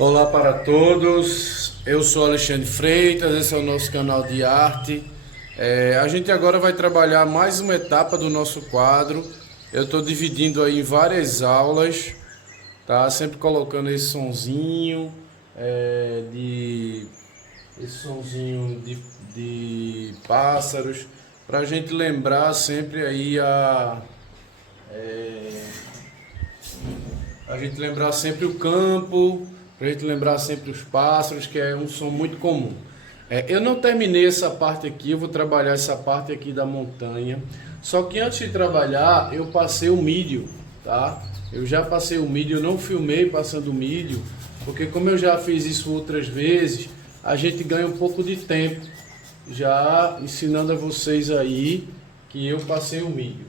Olá para todos, eu sou Alexandre Freitas, esse é o nosso canal de arte. A gente agora vai trabalhar mais uma etapa do nosso quadro. Eu estou dividindo aí em várias aulas, tá? Sempre colocando esse sonzinho, de pássaros, para a gente lembrar sempre aí a gente lembrar sempre o campo, para a gente lembrar sempre os pássaros, que é um som muito comum. Eu não terminei essa parte aqui, eu vou trabalhar essa parte aqui da montanha. Só que antes de trabalhar, eu passei o milho, tá? Eu já passei o milho, eu não filmei passando o milho, porque como eu já fiz isso outras vezes, a gente ganha um pouco de tempo, já ensinando a vocês aí que eu passei o milho.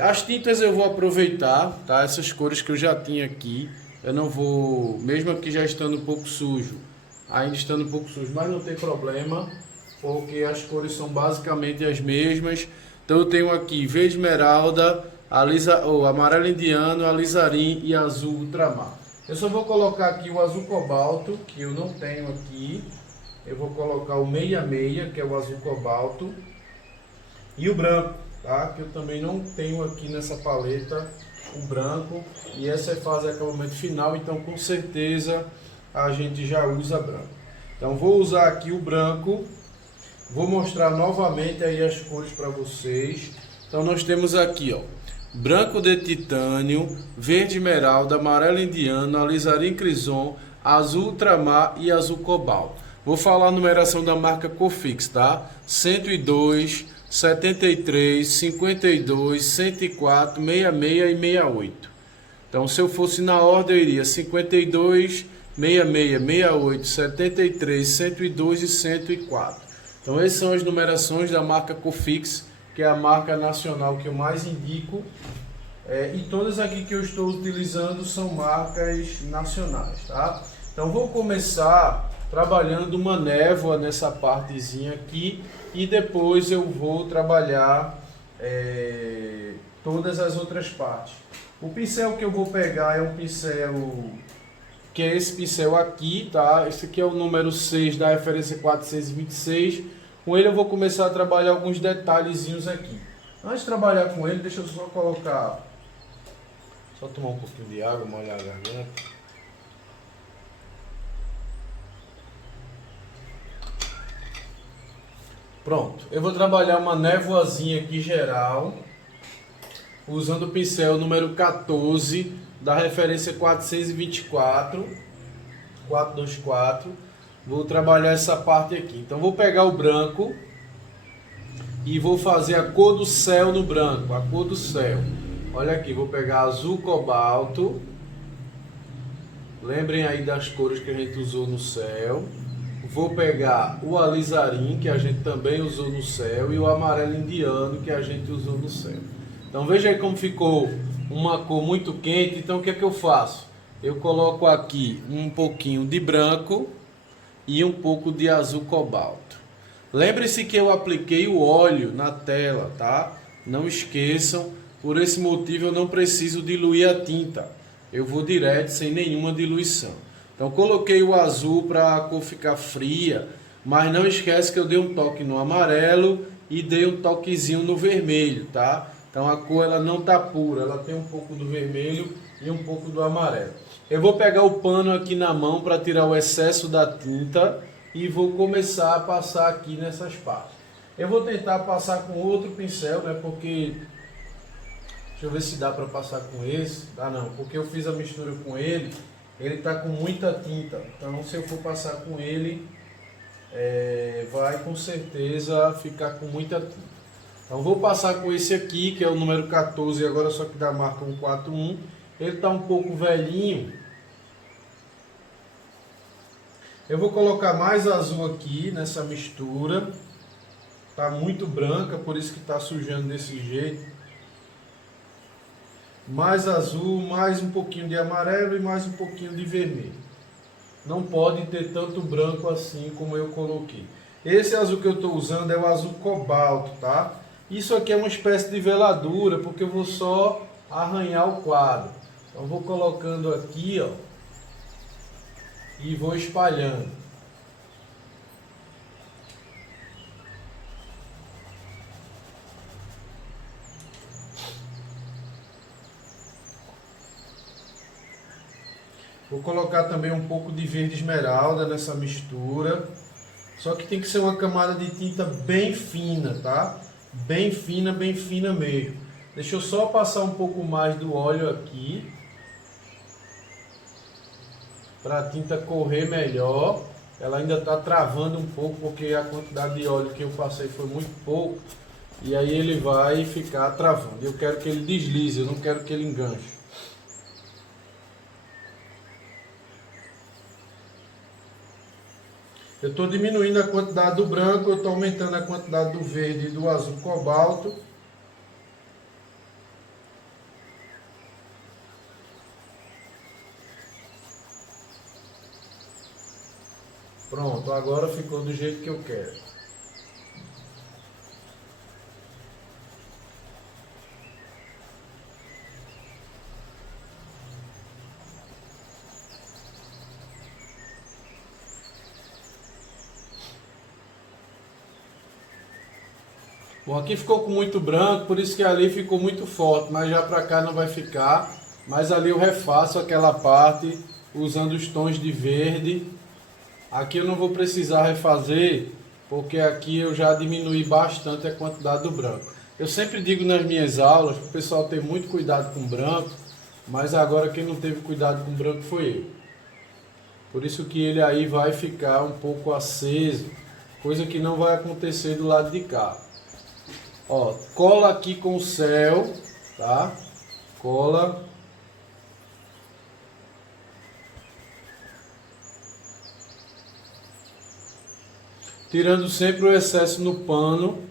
As tintas eu vou aproveitar, tá? Essas cores que eu já tinha aqui, eu não vou, mesmo aqui já estando um pouco sujo, ainda estando um pouco sujo, mas não tem problema, porque as cores são basicamente as mesmas. Então eu tenho aqui verde esmeralda, amarelo indiano, alizarim e azul ultramar. Eu só vou colocar aqui o azul cobalto, que eu não tenho aqui. Eu vou colocar o 66, que é o azul cobalto, e o branco, tá? Que eu também não tenho aqui nessa paleta o branco, e essa é fase de acabamento final, então com certeza a gente já usa branco. Então vou usar aqui o branco, vou mostrar novamente aí as cores para vocês. Então nós temos aqui, ó, branco de titânio, verde esmeralda, amarelo indiano, alizarim crison, azul ultramar e azul cobalto. Vou falar a numeração da marca Cofix, tá? 102, 73, 52, 104, 66 e 68. Então, se eu fosse na ordem, eu iria 52, 66, 68, 73, 102 e 104. Então, essas são as numerações da marca Cofix, que é a marca nacional que eu mais indico. E todas aqui que eu estou utilizando são marcas nacionais, tá? Então, vou começar trabalhando uma névoa nessa partezinha aqui e depois eu vou trabalhar todas as outras partes. O pincel que eu vou pegar é um pincel que é esse pincel aqui, tá? Esse aqui é o número 6 da referência 426. Com ele eu vou começar a trabalhar alguns detalhezinhos aqui. Antes de trabalhar com ele, deixa eu só colocar, só tomar um pouquinho de água, molhar a garganta. Pronto, eu vou trabalhar uma névoazinha aqui geral, usando o pincel número 14 da referência 424, 424. Vou trabalhar essa parte aqui. Então vou pegar o branco e vou fazer a cor do céu no branco, a cor do céu. Olha aqui, vou pegar azul cobalto. Lembrem aí das cores que a gente usou no céu. Vou pegar o alizarim, que a gente também usou no céu, e o amarelo indiano, que a gente usou no céu. Então veja aí como ficou uma cor muito quente. Então o que é que eu faço? Eu coloco aqui um pouquinho de branco e um pouco de azul cobalto. Lembre-se que eu apliquei o óleo na tela, tá? Não esqueçam, por esse motivo eu não preciso diluir a tinta. Eu vou direto, sem nenhuma diluição. Então coloquei o azul para a cor ficar fria, mas não esquece que eu dei um toque no amarelo e dei um toquezinho no vermelho, tá? Então a cor ela não tá pura, ela tem um pouco do vermelho e um pouco do amarelo. Eu vou pegar o pano aqui na mão para tirar o excesso da tinta e vou começar a passar aqui nessas partes. Eu vou tentar passar com outro pincel, né? Porque deixa eu ver se dá para passar com esse. Dá não, porque eu fiz a mistura com ele. Ele está com muita tinta, então se eu for passar com ele, vai com certeza ficar com muita tinta. Então vou passar com esse aqui, que é o número 14, agora só que da marca 141. Ele está um pouco velhinho. Eu vou colocar mais azul aqui nessa mistura. Está muito branca, por isso que está sujando desse jeito. Mais azul, mais um pouquinho de amarelo e mais um pouquinho de vermelho. Não pode ter tanto branco assim como eu coloquei. Esse azul que eu estou usando é o azul cobalto, tá? Isso aqui é uma espécie de veladura, porque eu vou só arranhar o quadro. Então vou colocando aqui, ó. e vou espalhando. Vou colocar também um pouco de verde esmeralda nessa mistura. Só que tem que ser uma camada de tinta bem fina, tá? Bem fina mesmo. Deixa eu só passar um pouco mais do óleo aqui, para a tinta correr melhor. Ela ainda está travando um pouco, porque a quantidade de óleo que eu passei foi muito pouco. E aí ele vai ficar travando. Eu quero que ele deslize, eu não quero que ele enganche. Eu estou diminuindo a quantidade do branco, eu estou aumentando a quantidade do verde e do azul cobalto. Pronto, agora ficou do jeito que eu quero. Bom, aqui ficou com muito branco, por isso que ali ficou muito forte, mas já para cá não vai ficar. Mas ali eu refaço aquela parte usando os tons de verde. Aqui eu não vou precisar refazer, porque aqui eu já diminui bastante a quantidade do branco. Eu sempre digo nas minhas aulas para o pessoal ter muito cuidado com branco, mas agora quem não teve cuidado com branco foi eu. Por isso que ele aí vai ficar um pouco aceso, coisa que não vai acontecer do lado de cá. Ó, cola aqui com o céu, tá? Cola. Tirando sempre o excesso no pano,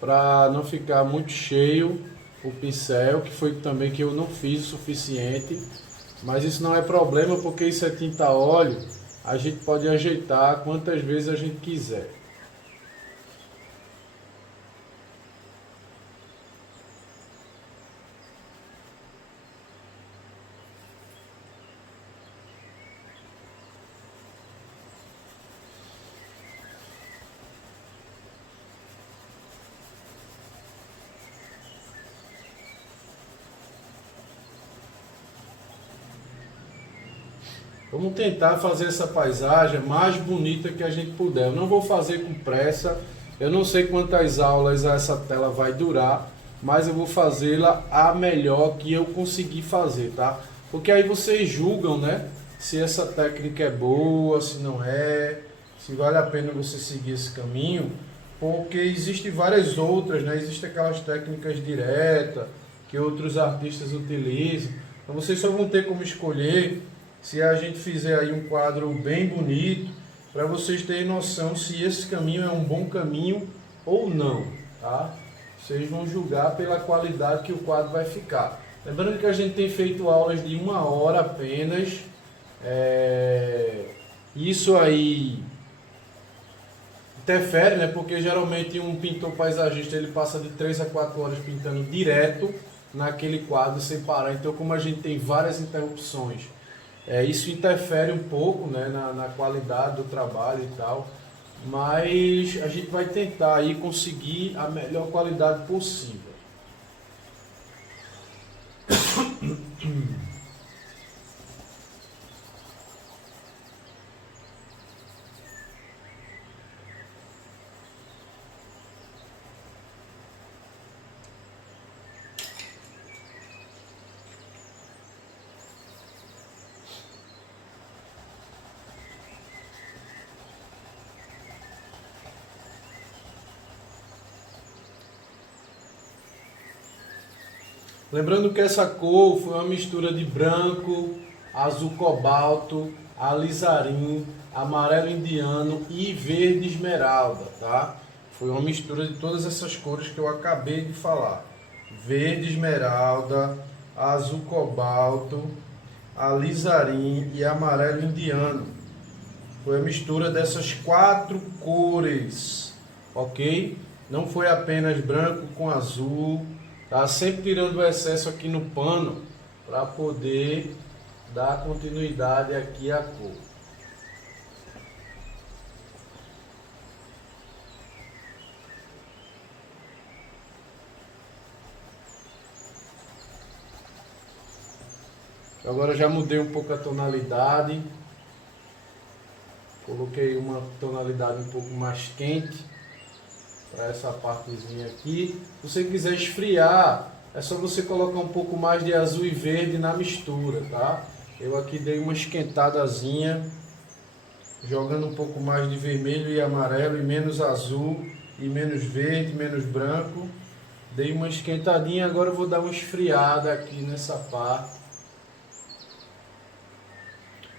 para não ficar muito cheio o pincel, que foi também que eu não fiz o suficiente. Mas isso não é problema, porque isso é tinta a óleo, a gente pode ajeitar quantas vezes a gente quiser. Vamos tentar fazer essa paisagem mais bonita que a gente puder. Eu não vou fazer com pressa. Eu não sei quantas aulas essa tela vai durar, mas eu vou fazê-la a melhor que eu conseguir fazer, tá? Porque aí vocês julgam, né? Se essa técnica é boa, se não é, se vale a pena você seguir esse caminho. Porque existem várias outras, né? Existem aquelas técnicas diretas que outros artistas utilizam. Então vocês só vão ter como escolher se a gente fizer aí um quadro bem bonito, para vocês terem noção se esse caminho é um bom caminho ou não, tá? Vocês vão julgar pela qualidade que o quadro vai ficar. Lembrando que a gente tem feito aulas de 1 hora apenas. Isso aí interfere, né? Porque geralmente um pintor paisagista ele passa de 3 a 4 horas pintando direto naquele quadro sem parar. Então, como a gente tem várias interrupções, isso interfere um pouco, né, na qualidade do trabalho e tal, mas a gente vai tentar aí conseguir a melhor qualidade possível. Lembrando que essa cor foi uma mistura de branco, azul cobalto, alizarim, amarelo indiano e verde esmeralda, tá? Foi uma mistura de todas essas cores que eu acabei de falar. Verde esmeralda, azul cobalto, alizarim e amarelo indiano. Foi a mistura dessas 4 cores, ok? Não foi apenas branco com azul. Tá sempre tirando o excesso aqui no pano para poder dar continuidade aqui à cor. Agora já mudei um pouco a tonalidade. Coloquei uma tonalidade um pouco mais quente para essa partezinha aqui. Se você quiser esfriar, é só você colocar um pouco mais de azul e verde na mistura, tá? Eu aqui dei uma esquentadazinha, jogando um pouco mais de vermelho e amarelo e menos azul e menos verde, menos branco. Dei uma esquentadinha, agora eu vou dar uma esfriada aqui nessa parte.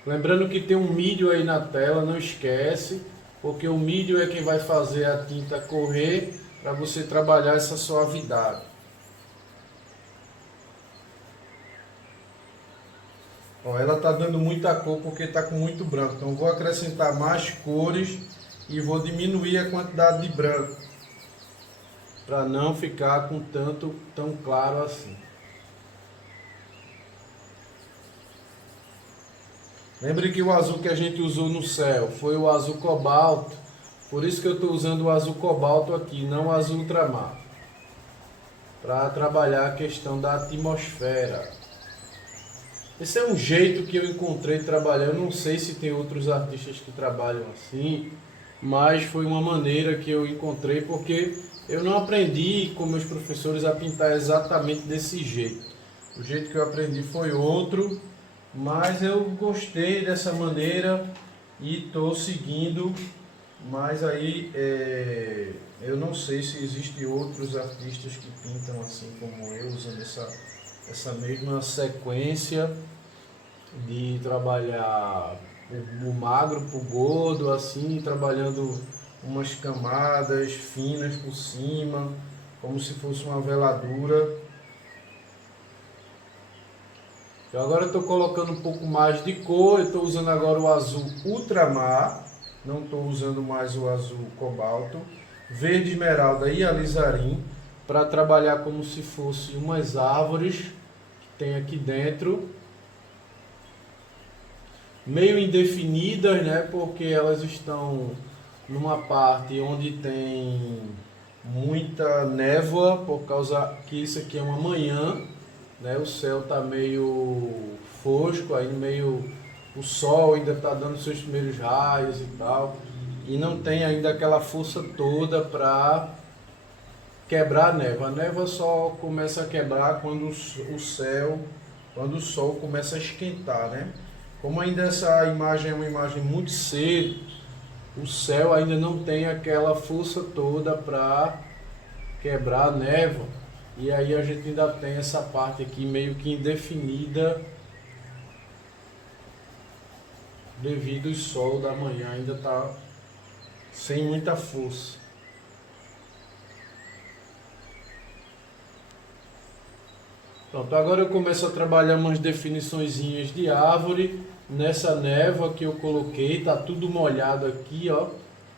Lembrando que tem um mídio aí na tela, não esquece, porque o mídio é quem vai fazer a tinta correr para você trabalhar essa suavidade. Ó, ela tá dando muita cor porque tá com muito branco, então vou acrescentar mais cores e vou diminuir a quantidade de branco para não ficar com tão claro assim. Lembre que o azul que a gente usou no céu foi o azul cobalto, por isso que eu estou usando o azul cobalto aqui, não o azul ultramar, para trabalhar a questão da atmosfera. Esse é um jeito que eu encontrei de trabalhar, eu não sei se tem outros artistas que trabalham assim, mas foi uma maneira que eu encontrei, porque eu não aprendi com meus professores a pintar exatamente desse jeito. O jeito que eu aprendi foi outro, mas eu gostei dessa maneira e estou seguindo, mas aí eu não sei se existem outros artistas que pintam assim como eu, usando essa mesma sequência de trabalhar o magro para o gordo, assim, trabalhando umas camadas finas por cima, como se fosse uma veladura. Eu agora estou colocando um pouco mais de cor, eu estou usando agora o azul ultramar, não estou usando mais o azul cobalto, verde esmeralda e alizarim, para trabalhar como se fosse umas árvores que tem aqui dentro, meio indefinidas, né, porque elas estão numa parte onde tem muita névoa, por causa que isso aqui é uma manhã, né? O céu está meio fosco, aí o sol ainda está dando seus primeiros raios e tal, e não tem ainda aquela força toda para quebrar a névoa. A névoa só começa a quebrar quando quando o sol começa a esquentar, né? Como ainda essa imagem é uma imagem muito cedo, o céu ainda não tem aquela força toda para quebrar a névoa. E aí a gente ainda tem essa parte aqui meio que indefinida, devido ao sol da manhã ainda está sem muita força. Pronto, agora eu começo a trabalhar umas definiçõezinhas de árvore nessa névoa que eu coloquei, tá tudo molhado aqui, ó,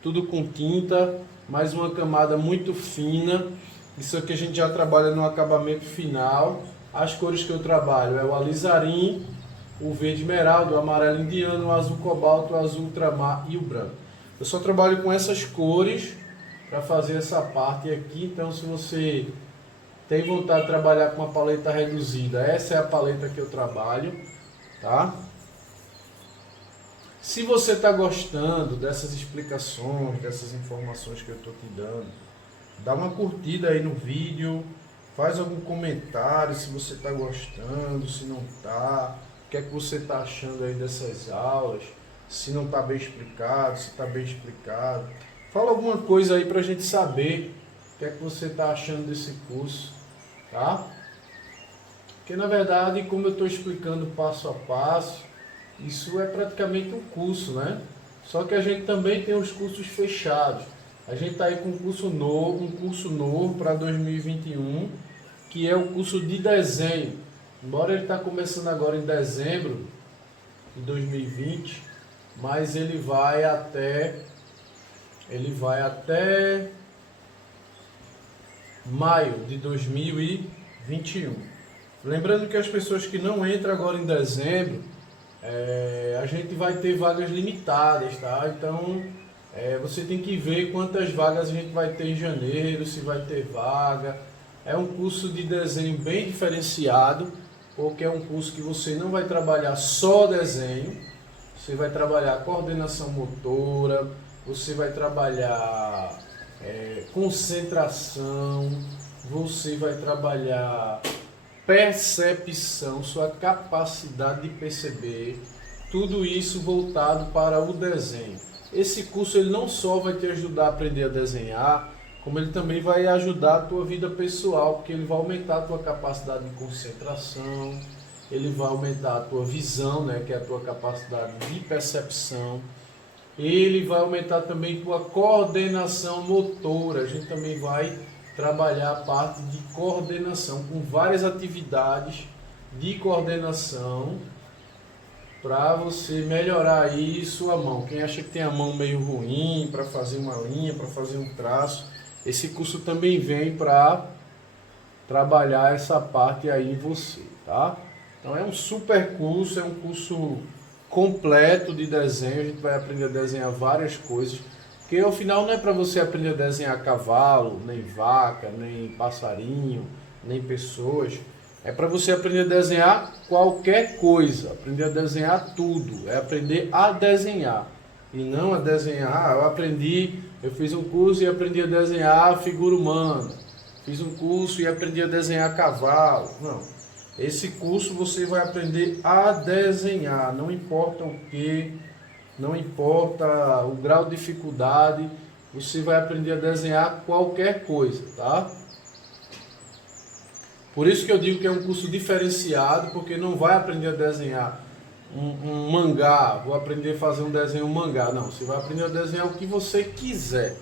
tudo com tinta, mais uma camada muito fina. Isso aqui a gente já trabalha no acabamento final. As cores que eu trabalho é o alizarim, o verde esmeralda, o amarelo indiano, o azul cobalto, o azul ultramar e o branco. Eu só trabalho com essas cores para fazer essa parte aqui. Então, se você tem vontade de trabalhar com uma paleta reduzida, essa é a paleta que eu trabalho, tá? Se você está gostando dessas explicações, dessas informações que eu estou te dando, dá uma curtida aí no vídeo, faz algum comentário se você está gostando, se não está, o que é que você está achando aí dessas aulas, se não está bem explicado, se está bem explicado. Fala alguma coisa aí para a gente saber o que é que você está achando desse curso, tá? Porque na verdade, como eu estou explicando passo a passo, isso é praticamente um curso, né? Só que a gente também tem os cursos fechados. A gente está aí com um curso novo para 2021, que é o curso de desenho. Embora ele está começando agora em dezembro de 2020, mas ele vai até maio de 2021. Lembrando que as pessoas que não entram agora em dezembro, a gente vai ter vagas limitadas, tá? Então, você tem que ver quantas vagas a gente vai ter em janeiro, se vai ter vaga. É um curso de desenho bem diferenciado, porque é um curso que você não vai trabalhar só desenho, você vai trabalhar coordenação motora, você vai trabalhar concentração, você vai trabalhar percepção, sua capacidade de perceber, tudo isso voltado para o desenho. Esse curso ele não só vai te ajudar a aprender a desenhar, como ele também vai ajudar a tua vida pessoal, porque ele vai aumentar a tua capacidade de concentração, ele vai aumentar a tua visão, né, que é a tua capacidade de percepção, ele vai aumentar também a tua coordenação motora. A gente também vai trabalhar a parte de coordenação com várias atividades de coordenação para você melhorar aí sua mão. Quem acha que tem a mão meio ruim para fazer uma linha, para fazer um traço, esse curso também vem para trabalhar essa parte aí em você, tá? Então é um super curso, é um curso completo de desenho, a gente vai aprender a desenhar várias coisas, porque ao final não é para você aprender a desenhar cavalo, nem vaca, nem passarinho, nem pessoas, é para você aprender a desenhar qualquer coisa, aprender a desenhar tudo, é aprender a desenhar, e não a desenhar, eu fiz um curso e aprendi a desenhar figura humana, fiz um curso e aprendi a desenhar cavalo, não. Esse curso você vai aprender a desenhar, não importa o que, não importa o grau de dificuldade, você vai aprender a desenhar qualquer coisa, tá? Por isso que eu digo que é um curso diferenciado, porque não vai aprender a desenhar um mangá, vou aprender a fazer um desenho mangá, não, você vai aprender a desenhar o que você quiser,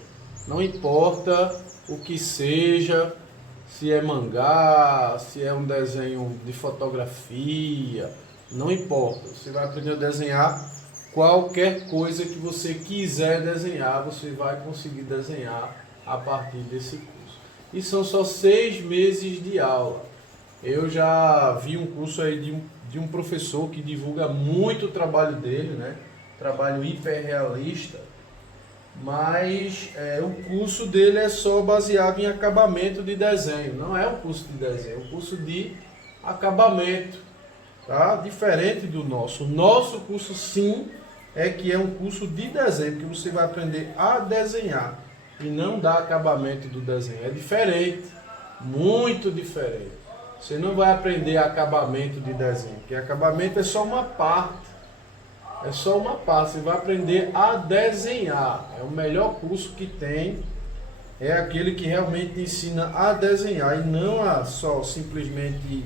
não importa o que seja, se é mangá, se é um desenho de fotografia, não importa. Você vai aprender a desenhar qualquer coisa que você quiser desenhar, você vai conseguir desenhar a partir desse curso. E são só 6 meses de aula. Eu já vi um curso aí de um professor que divulga muito o trabalho dele, né? Trabalho hiperrealista. Mas o curso dele é só baseado em acabamento de desenho, não é um curso de desenho, é um curso de acabamento, tá? Diferente do nosso. O nosso curso sim é que é um curso de desenho, porque você vai aprender a desenhar e não dar acabamento do desenho. É diferente, muito diferente. Você não vai aprender acabamento de desenho, porque acabamento é só uma parte. É só uma parte, você vai aprender a desenhar. É o melhor curso que tem, é aquele que realmente ensina a desenhar e não a só simplesmente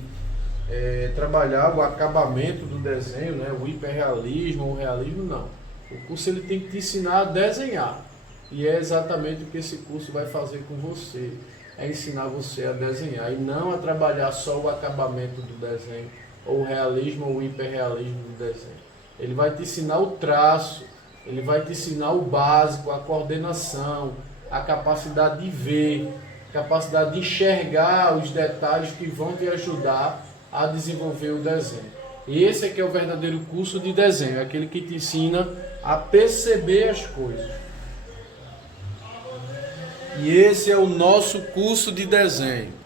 trabalhar o acabamento do desenho, né? O hiperrealismo, o realismo, não. O curso ele tem que te ensinar a desenhar. E é exatamente o que esse curso vai fazer com você. É ensinar você a desenhar e não a trabalhar só o acabamento do desenho, ou o realismo ou o hiperrealismo do desenho. Ele vai te ensinar o traço, ele vai te ensinar o básico, a coordenação, a capacidade de ver, a capacidade de enxergar os detalhes que vão te ajudar a desenvolver o desenho. E esse é que é o verdadeiro curso de desenho, é aquele que te ensina a perceber as coisas. E esse é o nosso curso de desenho.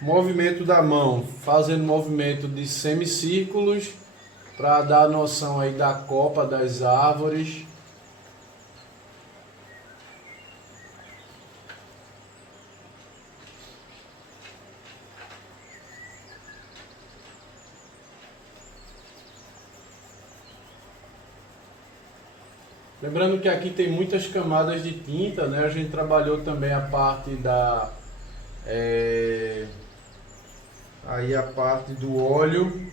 Movimento da mão, fazendo movimento de semicírculos para dar a noção aí da copa das árvores. Lembrando que aqui tem muitas camadas de tinta, né? A gente trabalhou também a parte da aí a parte do óleo.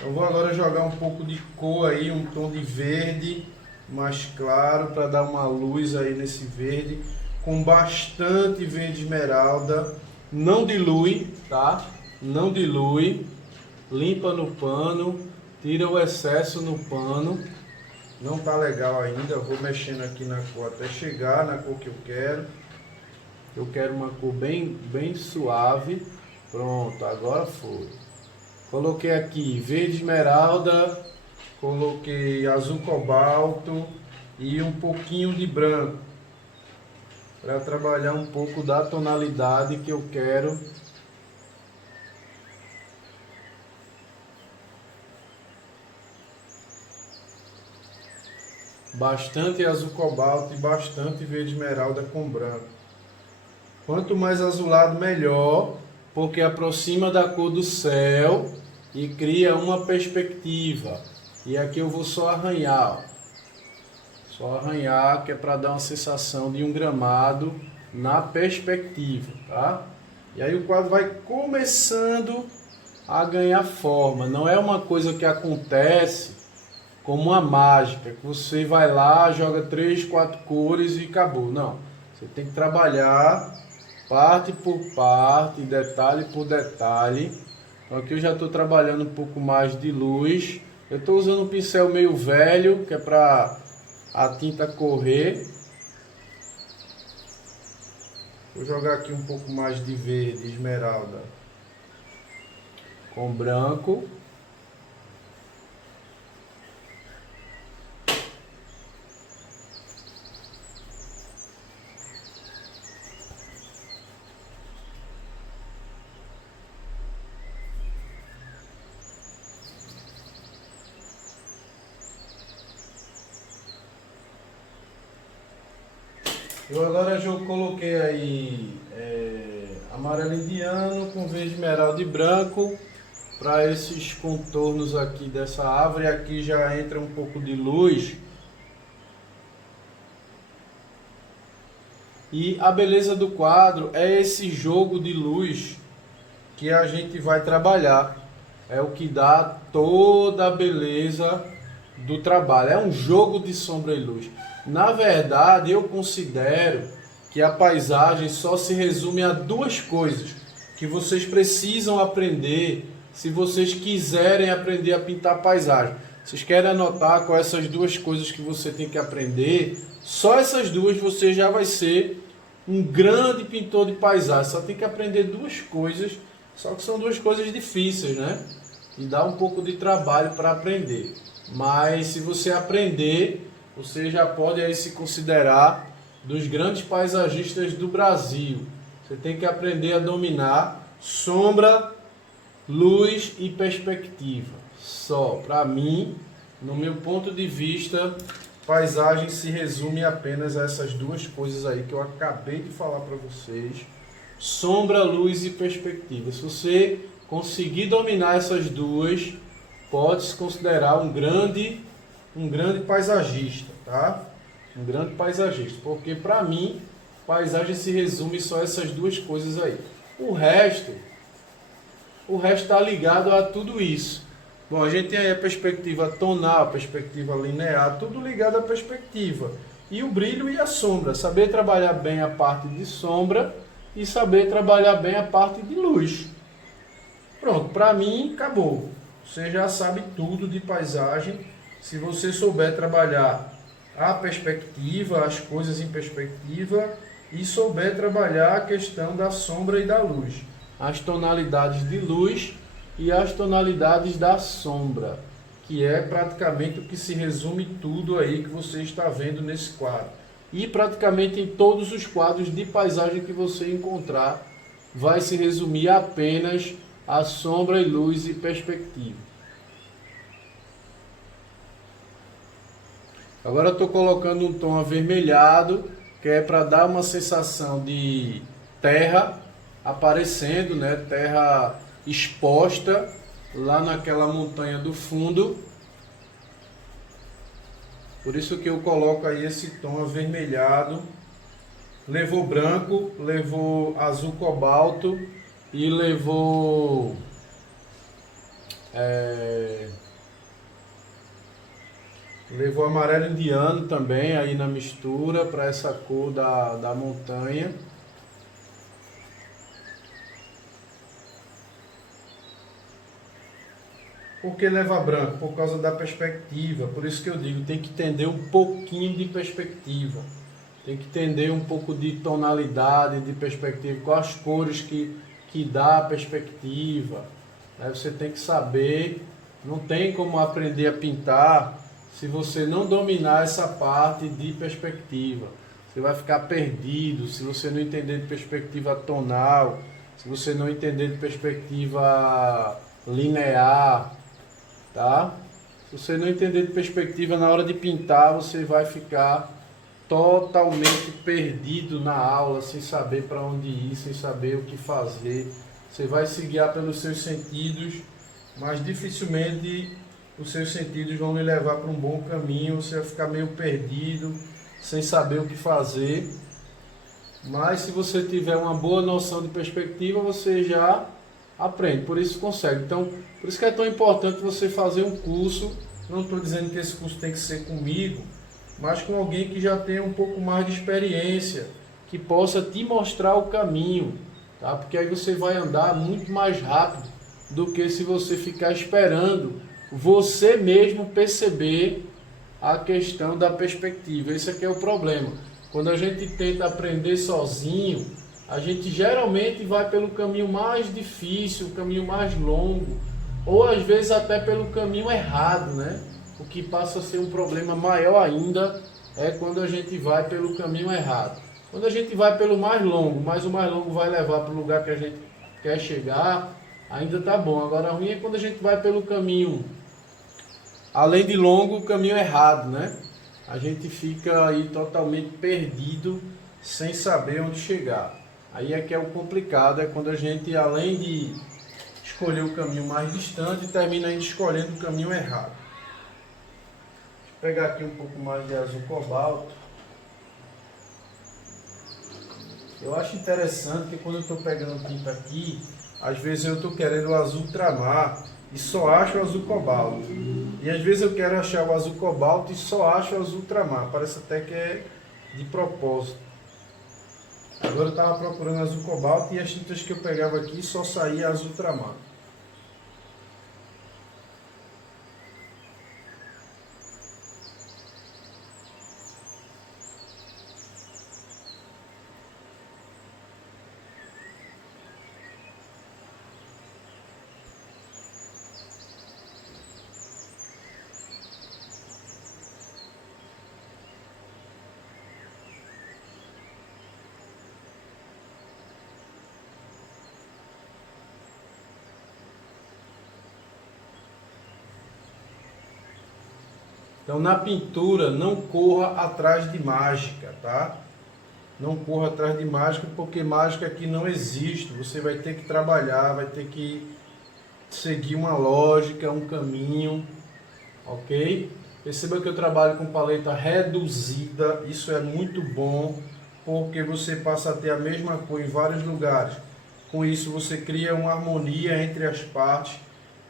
Eu vou agora jogar um pouco de cor aí, um tom de verde mais claro para dar uma luz aí nesse verde, com bastante verde esmeralda. Não dilui, tá? Não dilui. Limpa no pano, tira o excesso no pano. não tá legal ainda, eu vou mexendo aqui na cor até chegar na cor que eu quero. Eu quero uma cor bem suave. Pronto, agora foi. Coloquei aqui verde esmeralda, coloquei azul cobalto e um pouquinho de branco, para trabalhar um pouco da tonalidade que eu quero. Bastante azul cobalto e bastante verde esmeralda com branco. Quanto mais azulado, melhor, porque aproxima da cor do céu e cria uma perspectiva. E aqui eu vou só arranhar, ó. Só arranhar, que é para dar uma sensação de um gramado na perspectiva, tá? E aí o quadro vai começando a ganhar forma. Não é uma coisa que acontece como uma mágica, que você vai lá, joga 3, 4 cores e acabou. Não, você tem que trabalhar parte por parte, detalhe por detalhe. Então aqui eu já estou trabalhando um pouco mais de luz. Eu estou usando um pincel meio velho, que é para a tinta correr. Vou jogar aqui um pouco mais de verde esmeralda com branco. Eu agora já coloquei aí amarelo indiano com verde esmeralda e branco para esses contornos aqui dessa árvore. Aqui já entra um pouco de luz. E a beleza do quadro é esse jogo de luz que a gente vai trabalhar. É o que dá toda a beleza do trabalho. É um jogo de sombra e luz. Na verdade, eu considero que a paisagem só se resume a duas coisas que vocês precisam aprender se vocês quiserem aprender a pintar paisagem. Vocês querem anotar quais essas duas coisas que você tem que aprender? Só essas duas você já vai ser um grande pintor de paisagem. Só tem que aprender duas coisas, só que são duas coisas difíceis, né? E dá um pouco de trabalho para aprender. Mas se você aprender, você já pode aí se considerar dos grandes paisagistas do Brasil. Você tem que aprender a dominar sombra, luz e perspectiva. Só, para mim, no meu ponto de vista, paisagem se resume apenas a essas duas coisas aí que eu acabei de falar para vocês. Sombra, luz e perspectiva. Se você conseguir dominar essas duas, pode se considerar um grande paisagista, tá? Um grande paisagista, porque para mim, paisagem se resume só a essas duas coisas aí. O resto está ligado a tudo isso. Bom, a gente tem aí a perspectiva tonal, a perspectiva linear, tudo ligado à perspectiva. E o brilho e a sombra, saber trabalhar bem a parte de sombra e saber trabalhar bem a parte de luz. Pronto, para mim acabou. Você já sabe tudo de paisagem. Se você souber trabalhar a perspectiva, as coisas em perspectiva e souber trabalhar a questão da sombra e da luz, as tonalidades de luz e as tonalidades da sombra, que é praticamente o que se resume tudo aí que você está vendo nesse quadro. E praticamente em todos os quadros de paisagem que você encontrar, vai se resumir apenas a sombra e luz e perspectiva. Agora eu estou colocando um tom avermelhado, que é para dar uma sensação de terra aparecendo, né? Terra exposta lá naquela montanha do fundo. Por isso que eu coloco aí esse tom avermelhado. Levou branco, levou azul cobalto e levou levou amarelo indiano também aí na mistura para essa cor da montanha. Por que leva branco? Por causa da perspectiva. Por isso que eu digo, tem que entender um pouquinho de perspectiva. Tem que entender um pouco de tonalidade, de perspectiva, quais cores que dá a perspectiva. Aí você tem que saber, não tem como aprender a pintar se você não dominar essa parte de perspectiva. Você vai ficar perdido se você não entender de perspectiva tonal, se você não entender de perspectiva linear, tá? Se você não entender de perspectiva na hora de pintar, você vai ficar totalmente perdido na aula, sem saber para onde ir, sem saber o que fazer. Você vai se guiar pelos seus sentidos, mas dificilmente os seus sentidos vão lhe levar para um bom caminho. Você vai ficar meio perdido, sem saber o que fazer. Mas se você tiver uma boa noção de perspectiva, você já aprende, por isso consegue. Então, por isso que é tão importante você fazer um curso. Não estou dizendo que esse curso tem que ser comigo, mas com alguém que já tenha um pouco mais de experiência, que possa te mostrar o caminho, tá? Porque aí você vai andar muito mais rápido do que se você ficar esperando você mesmo perceber a questão da perspectiva. Esse aqui é o problema. Quando a gente tenta aprender sozinho, a gente geralmente vai pelo caminho mais difícil, o caminho mais longo, ou às vezes até pelo caminho errado, né? O que passa a ser um problema maior ainda é quando a gente vai pelo caminho errado. Quando a gente vai pelo mais longo, mas o mais longo vai levar para o lugar que a gente quer chegar, ainda tá bom. Agora, ruim é quando a gente vai pelo caminho, além de longo, o caminho errado, né? A gente fica aí totalmente perdido, sem saber onde chegar. Aí é que é o complicado, é quando a gente, além de escolher o caminho mais distante, termina ainda escolhendo o caminho errado. Deixa eu pegar aqui um pouco mais de azul cobalto. Eu acho interessante que quando eu estou pegando tinta aqui, às vezes eu estou querendo o azul ultramar e só acho o azul cobalto. E às vezes eu quero achar o azul cobalto e só acho o azul ultramar. Parece até que é de propósito. Agora eu estava procurando azul cobalto e as tintas que eu pegava aqui só saía azul ultramar. Então, na pintura, não corra atrás de mágica, tá? Não corra atrás de mágica, porque mágica aqui não existe. Você vai ter que trabalhar, vai ter que seguir uma lógica, um caminho, ok? Perceba que eu trabalho com paleta reduzida, isso é muito bom, porque você passa a ter a mesma cor em vários lugares. Com isso, você cria uma harmonia entre as partes,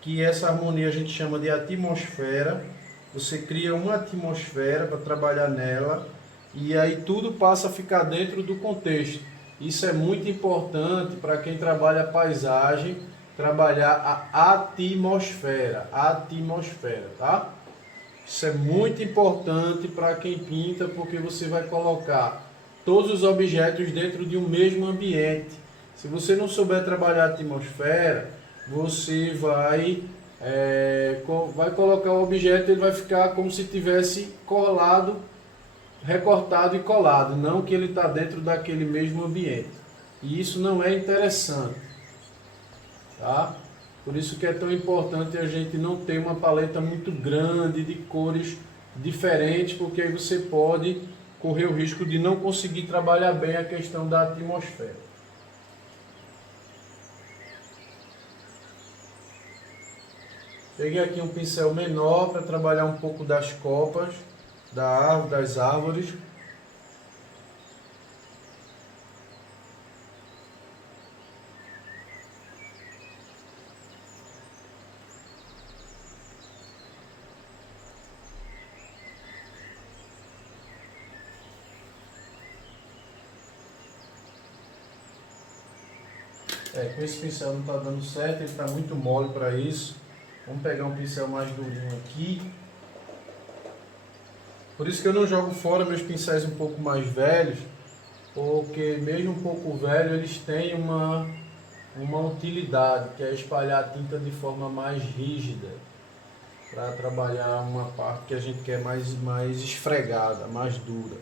que essa harmonia a gente chama de atmosfera. Você cria uma atmosfera para trabalhar nela e aí tudo passa a ficar dentro do contexto. Isso é muito importante para quem trabalha paisagem, trabalhar a atmosfera, tá? Isso é muito importante para quem pinta, porque você vai colocar todos os objetos dentro de um mesmo ambiente. Se você não souber trabalhar a atmosfera, você vai colocar o objeto, ele vai ficar como se tivesse colado, recortado e colado, não que ele está dentro daquele mesmo ambiente. E isso não é interessante, tá? Por isso que é tão importante a gente não ter uma paleta muito grande de cores diferentes, porque aí você pode correr o risco de não conseguir trabalhar bem a questão da atmosfera. Peguei aqui um pincel menor para trabalhar um pouco das copas das árvores. Com esse pincel não está dando certo, ele está muito mole para isso. Vamos pegar um pincel mais durinho aqui. Por isso que eu não jogo fora meus pincéis um pouco mais velhos, porque mesmo um pouco velho eles têm uma utilidade, que é espalhar a tinta de forma mais rígida, para trabalhar uma parte que a gente quer mais esfregada, mais dura.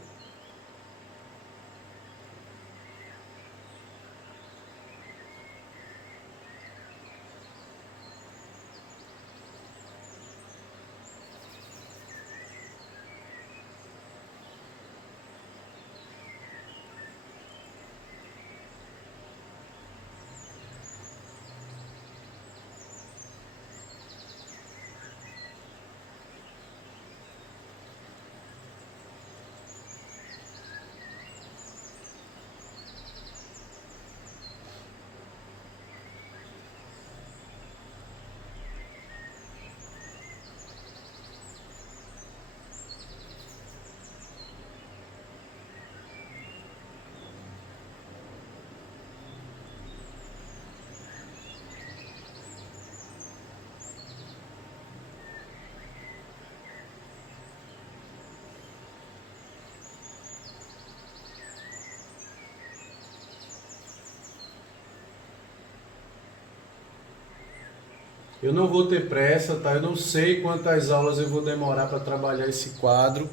Eu não vou ter pressa, tá? Eu não sei quantas aulas eu vou demorar para trabalhar esse quadro,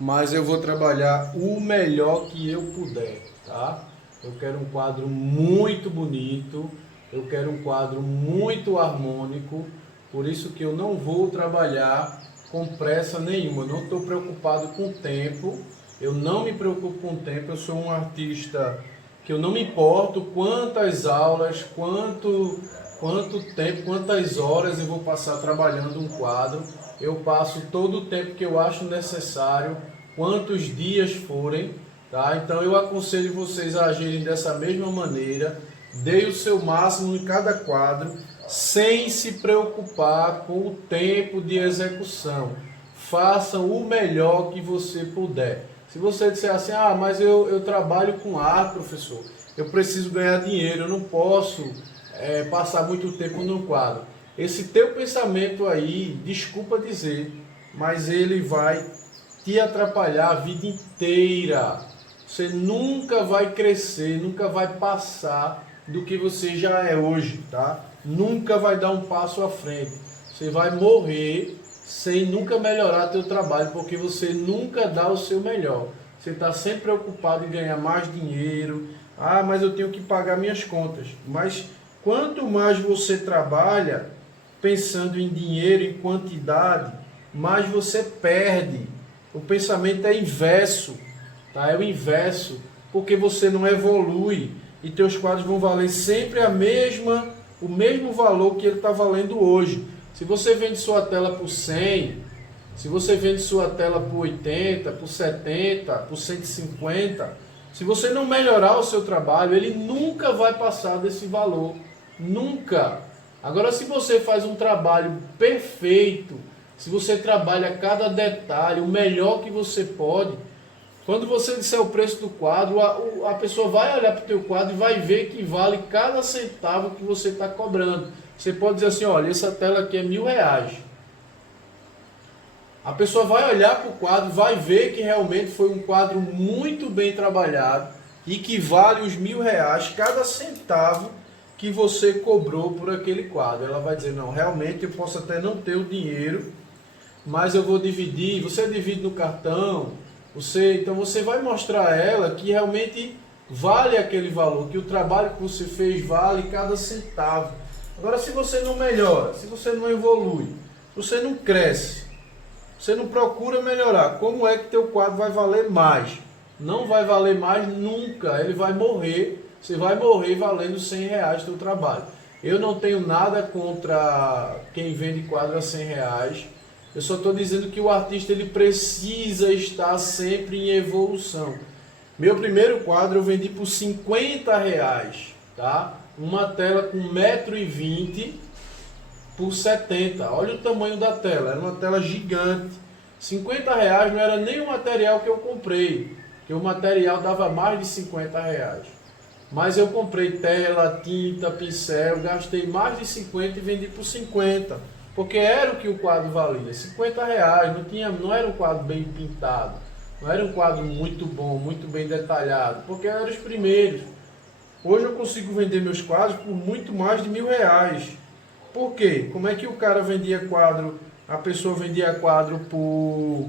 mas eu vou trabalhar o melhor que eu puder, tá? Eu quero um quadro muito bonito, eu quero um quadro muito harmônico, por isso que eu não vou trabalhar com pressa nenhuma. Eu não estou preocupado com o tempo, eu não me preocupo com o tempo, eu sou um artista que eu não me importo quantas aulas, quanto tempo, quantas horas eu vou passar trabalhando um quadro. Eu passo todo o tempo que eu acho necessário, quantos dias forem, tá? Então eu aconselho vocês a agirem dessa mesma maneira. Dê o seu máximo em cada quadro, sem se preocupar com o tempo de execução. Façam o melhor que você puder. Se você disser assim, mas eu trabalho com arte, professor, eu preciso ganhar dinheiro, eu não posso passar muito tempo no quadro. Esse teu pensamento aí, desculpa dizer, mas ele vai te atrapalhar a vida inteira. Você nunca vai crescer, nunca vai passar do que você já é hoje, tá? Nunca vai dar um passo à frente. Você vai morrer sem nunca melhorar teu trabalho, porque você nunca dá o seu melhor. Você está sempre preocupado em ganhar mais dinheiro. Mas eu tenho que pagar minhas contas. Mas quanto mais você trabalha pensando em dinheiro, em quantidade, mais você perde. O pensamento é inverso, tá? É o inverso, porque você não evolui e teus quadros vão valer sempre o mesmo valor que ele está valendo hoje. Se você vende sua tela por 100, se você vende sua tela por 80, por 70, por 150, se você não melhorar o seu trabalho, ele nunca vai passar desse valor. Nunca. Agora, se você faz um trabalho perfeito, se você trabalha cada detalhe, o melhor que você pode, quando você disser o preço do quadro, a pessoa vai olhar para o teu quadro e vai ver que vale cada centavo que você está cobrando. Você pode dizer assim, olha, essa tela aqui é R$1.000. A pessoa vai olhar para o quadro, vai ver que realmente foi um quadro muito bem trabalhado e que vale os R$1.000 cada centavo que você cobrou por aquele quadro. Ela vai dizer, não, realmente eu posso até não ter o dinheiro, mas eu vou dividir. Você divide no cartão, então você vai mostrar a ela que realmente vale aquele valor, que o trabalho que você fez vale cada centavo. Agora, se você não melhora, se você não evolui, se você não cresce, você não procura melhorar, como é que teu quadro vai valer mais? Não vai valer mais nunca, ele vai morrer. Você vai morrer valendo R$100 teu trabalho. Eu não tenho nada contra quem vende quadro a R$100. Eu só estou dizendo que o artista ele precisa estar sempre em evolução. Meu primeiro quadro eu vendi por R$50, tá? Uma tela com 1,20 m por 70. Olha o tamanho da tela, era uma tela gigante. R$50 não era nem o material que eu comprei, que o material dava mais de R$50. Mas eu comprei tela, tinta, pincel, gastei mais de 50 e vendi por 50. Porque era o que o quadro valia, R$ 50, não era um quadro bem pintado, não era um quadro muito bom, muito bem detalhado, porque eram os primeiros. Hoje eu consigo vender meus quadros por muito mais de R$ 1.000. Por quê? Como é que o cara vendia quadro, a pessoa vendia quadro por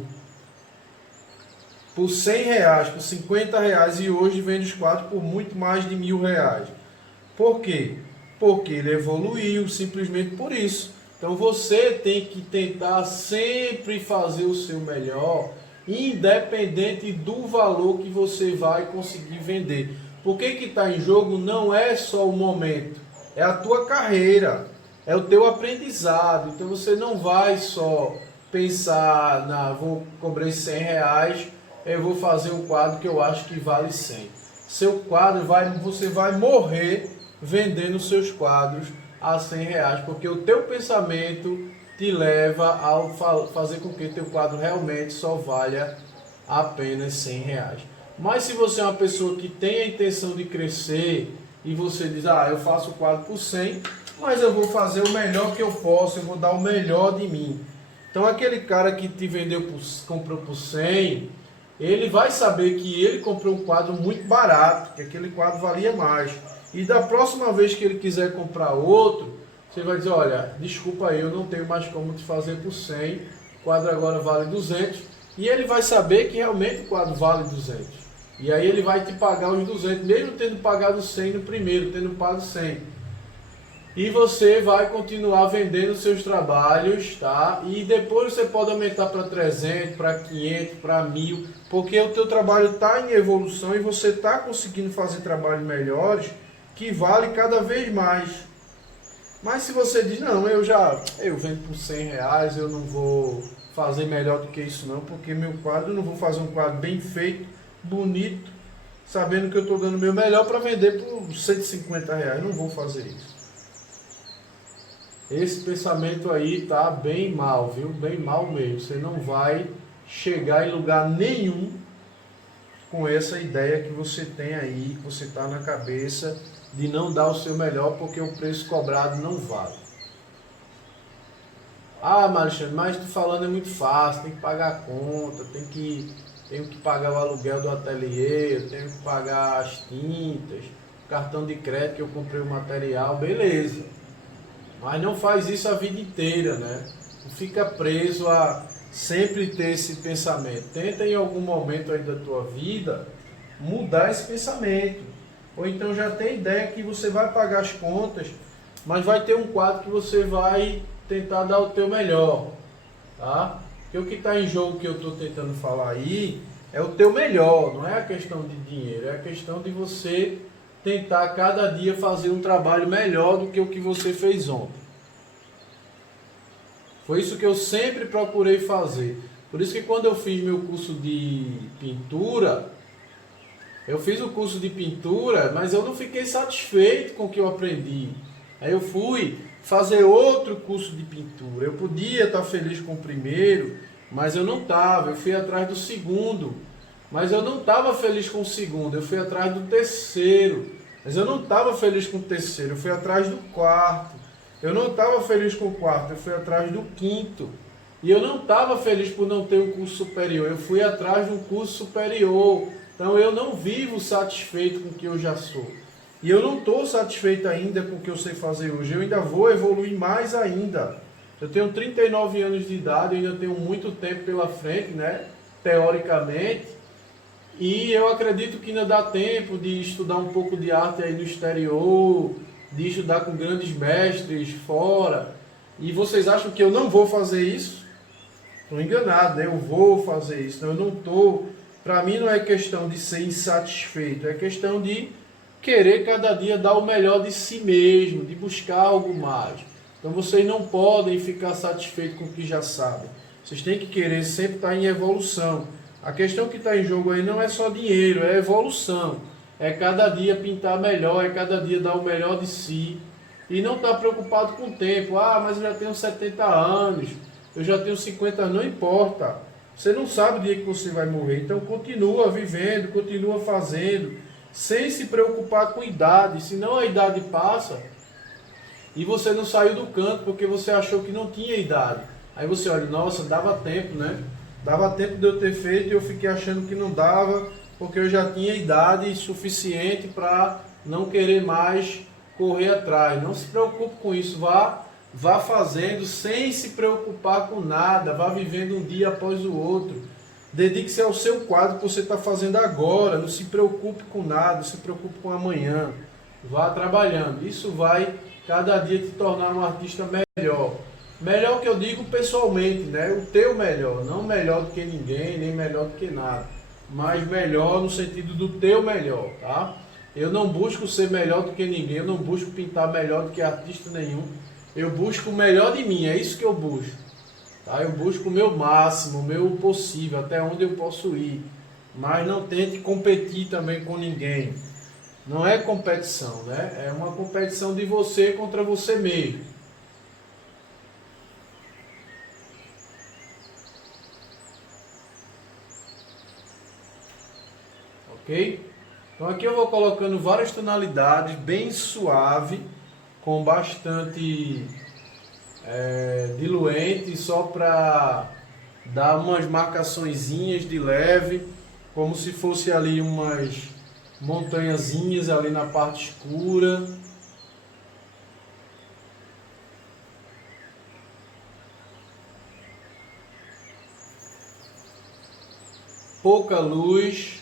R$ 100, por R$ 50 e hoje vende os quadros por muito mais de R$ 1.000. Por quê? Porque ele evoluiu, simplesmente por isso. Então você tem que tentar sempre fazer o seu melhor, independente do valor que você vai conseguir vender. Porque que está em jogo não é só o momento, é a tua carreira, é o teu aprendizado. Então você não vai só pensar, vou cobrar R$ 100, eu vou fazer um quadro que eu acho que vale 100. Seu quadro, você vai morrer vendendo seus quadros a R$ 100, porque o teu pensamento te leva a fazer com que teu quadro realmente só valha apenas R$ 100. Mas se você é uma pessoa que tem a intenção de crescer e você diz, eu faço o quadro por 100, mas eu vou fazer o melhor que eu posso, eu vou dar o melhor de mim. Então aquele cara que te comprou por 100, ele vai saber que ele comprou um quadro muito barato, que aquele quadro valia mais. E da próxima vez que ele quiser comprar outro, você vai dizer, olha, desculpa aí, eu não tenho mais como te fazer por 100, o quadro agora vale 200, e ele vai saber que realmente o quadro vale 200. E aí ele vai te pagar os 200, mesmo tendo pagado 100 no primeiro, tendo pago 100. E você vai continuar vendendo seus trabalhos, tá? E depois você pode aumentar para 300, para 500, para 1.000, porque o teu trabalho está em evolução e você está conseguindo fazer trabalhos melhores que vale cada vez mais. Mas se você diz, não, eu vendo por R$ 100, eu não vou fazer melhor do que isso não, porque meu quadro, eu não vou fazer um quadro bem feito, bonito, sabendo que eu estou dando o meu melhor para vender por R$ 150, não vou fazer isso. Esse pensamento aí tá bem mal, viu? Bem mal mesmo. Você não vai chegar em lugar nenhum com essa ideia que você tem aí, que você está na cabeça de não dar o seu melhor porque o preço cobrado não vale. Alexandre, mas tu falando é muito fácil, tem que pagar a conta, tenho que pagar o aluguel do ateliê, eu tenho que pagar as tintas, o cartão de crédito que eu comprei o material, beleza. Mas não faz isso a vida inteira, né? Não fica preso a sempre ter esse pensamento. Tenta em algum momento aí da tua vida mudar esse pensamento. Ou então já tem ideia que você vai pagar as contas, mas vai ter um quadro que você vai tentar dar o teu melhor, tá? Porque o que está em jogo que eu estou tentando falar aí é o teu melhor, não é a questão de dinheiro, é a questão de você tentar cada dia fazer um trabalho melhor do que o que você fez ontem. Foi isso que eu sempre procurei fazer. Por isso que quando eu fiz meu curso de pintura, eu fiz o curso de pintura, mas eu não fiquei satisfeito com o que eu aprendi. Aí eu fui fazer outro curso de pintura. Eu podia estar feliz com o primeiro, mas eu não estava. Eu fui atrás do segundo, mas eu não estava feliz com o segundo. Eu fui atrás do terceiro, mas eu não estava feliz com o terceiro. Eu fui atrás do quarto. Eu não estava feliz com o quarto. Eu fui atrás do quinto. E eu não estava feliz por não ter um curso superior. Eu fui atrás de um curso superior. Então eu não vivo satisfeito com o que eu já sou. E eu não estou satisfeito ainda com o que eu sei fazer hoje. Eu ainda vou evoluir mais ainda. Eu tenho 39 anos de idade, eu ainda tenho muito tempo pela frente, né? Teoricamente. E eu acredito que ainda dá tempo de estudar um pouco de arte aí no exterior, de estudar com grandes mestres fora. E vocês acham que eu não vou fazer isso? Estou enganado, né? Eu vou fazer isso. Então, eu não estou... Para mim não é questão de ser insatisfeito, é questão de querer cada dia dar o melhor de si mesmo, de buscar algo mais. Então vocês não podem ficar satisfeitos com o que já sabem. Vocês têm que querer sempre estar em evolução. A questão que está em jogo aí não é só dinheiro, é evolução. É cada dia pintar melhor, é cada dia dar o melhor de si. E não estar preocupado com o tempo. Mas eu já tenho 70 anos, eu já tenho 50 anos, não importa. Você não sabe o dia que você vai morrer, então continua vivendo, continua fazendo, sem se preocupar com idade, senão a idade passa e você não saiu do canto porque você achou que não tinha idade. Aí você olha, nossa, dava tempo, né? Dava tempo de eu ter feito e eu fiquei achando que não dava porque eu já tinha idade suficiente para não querer mais correr atrás. Não se preocupe com isso, vá fazendo sem se preocupar com nada, vá vivendo um dia após o outro. Dedique-se ao seu quadro que você está fazendo agora, não se preocupe com nada, não se preocupe com amanhã. Vá trabalhando, isso vai cada dia te tornar um artista melhor. Melhor que eu digo pessoalmente, né? O teu melhor, não melhor do que ninguém, nem melhor do que nada, mas melhor no sentido do teu melhor, tá? Eu não busco ser melhor do que ninguém, eu não busco pintar melhor do que artista nenhum. Eu busco o melhor de mim, é isso que eu busco. Tá? Eu busco o meu máximo, o meu possível, até onde eu posso ir. Mas não tente competir também com ninguém. Não é competição, né? É uma competição de você contra você mesmo. Ok? Então aqui eu vou colocando várias tonalidades, bem suave, com bastante diluente, só para dar umas marcaçõezinhas de leve, como se fosse ali umas montanhazinhas ali na parte escura. Pouca luz.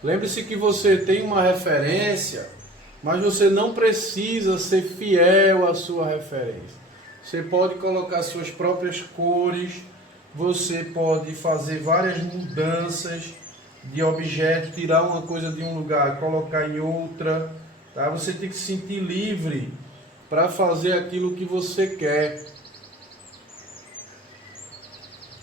Lembre-se que você tem uma referência, mas você não precisa ser fiel à sua referência. Você pode colocar suas próprias cores, você pode fazer várias mudanças de objeto, tirar uma coisa de um lugar, colocar em outra. Tá? Você tem que se sentir livre para fazer aquilo que você quer.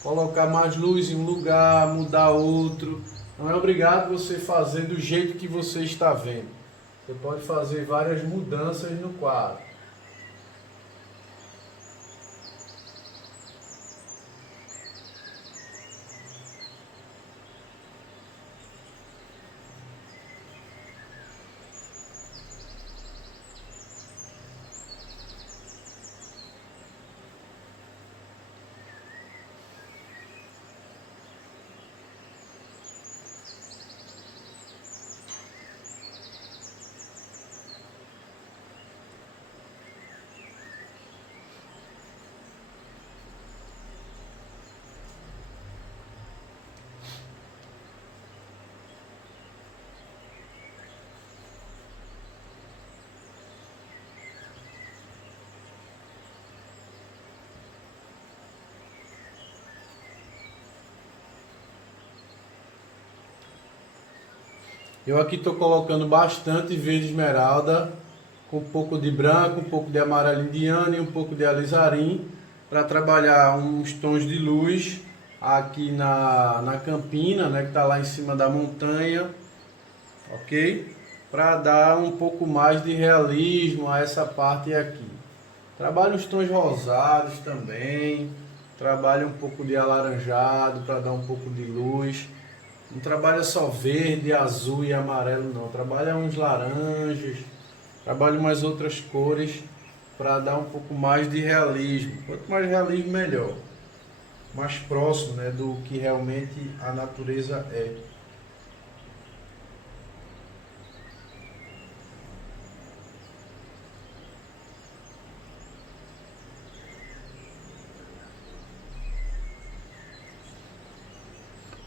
Colocar mais luz em um lugar, mudar outro. Não é obrigado você fazer do jeito que você está vendo. Você pode fazer várias mudanças no quadro. Eu aqui estou colocando bastante verde esmeralda, com um pouco de branco, um pouco de amarelo indiano e um pouco de alizarim, para trabalhar uns tons de luz aqui na campina, né, que está lá em cima da montanha, ok? Para dar um pouco mais de realismo a essa parte aqui. Trabalho os tons rosados também, trabalho um pouco de alaranjado para dar um pouco de luz. Não trabalha só verde, azul e amarelo não, trabalha uns laranjas, trabalha umas outras cores para dar um pouco mais de realismo. Quanto mais realismo melhor, mais próximo, né, do que realmente a natureza é.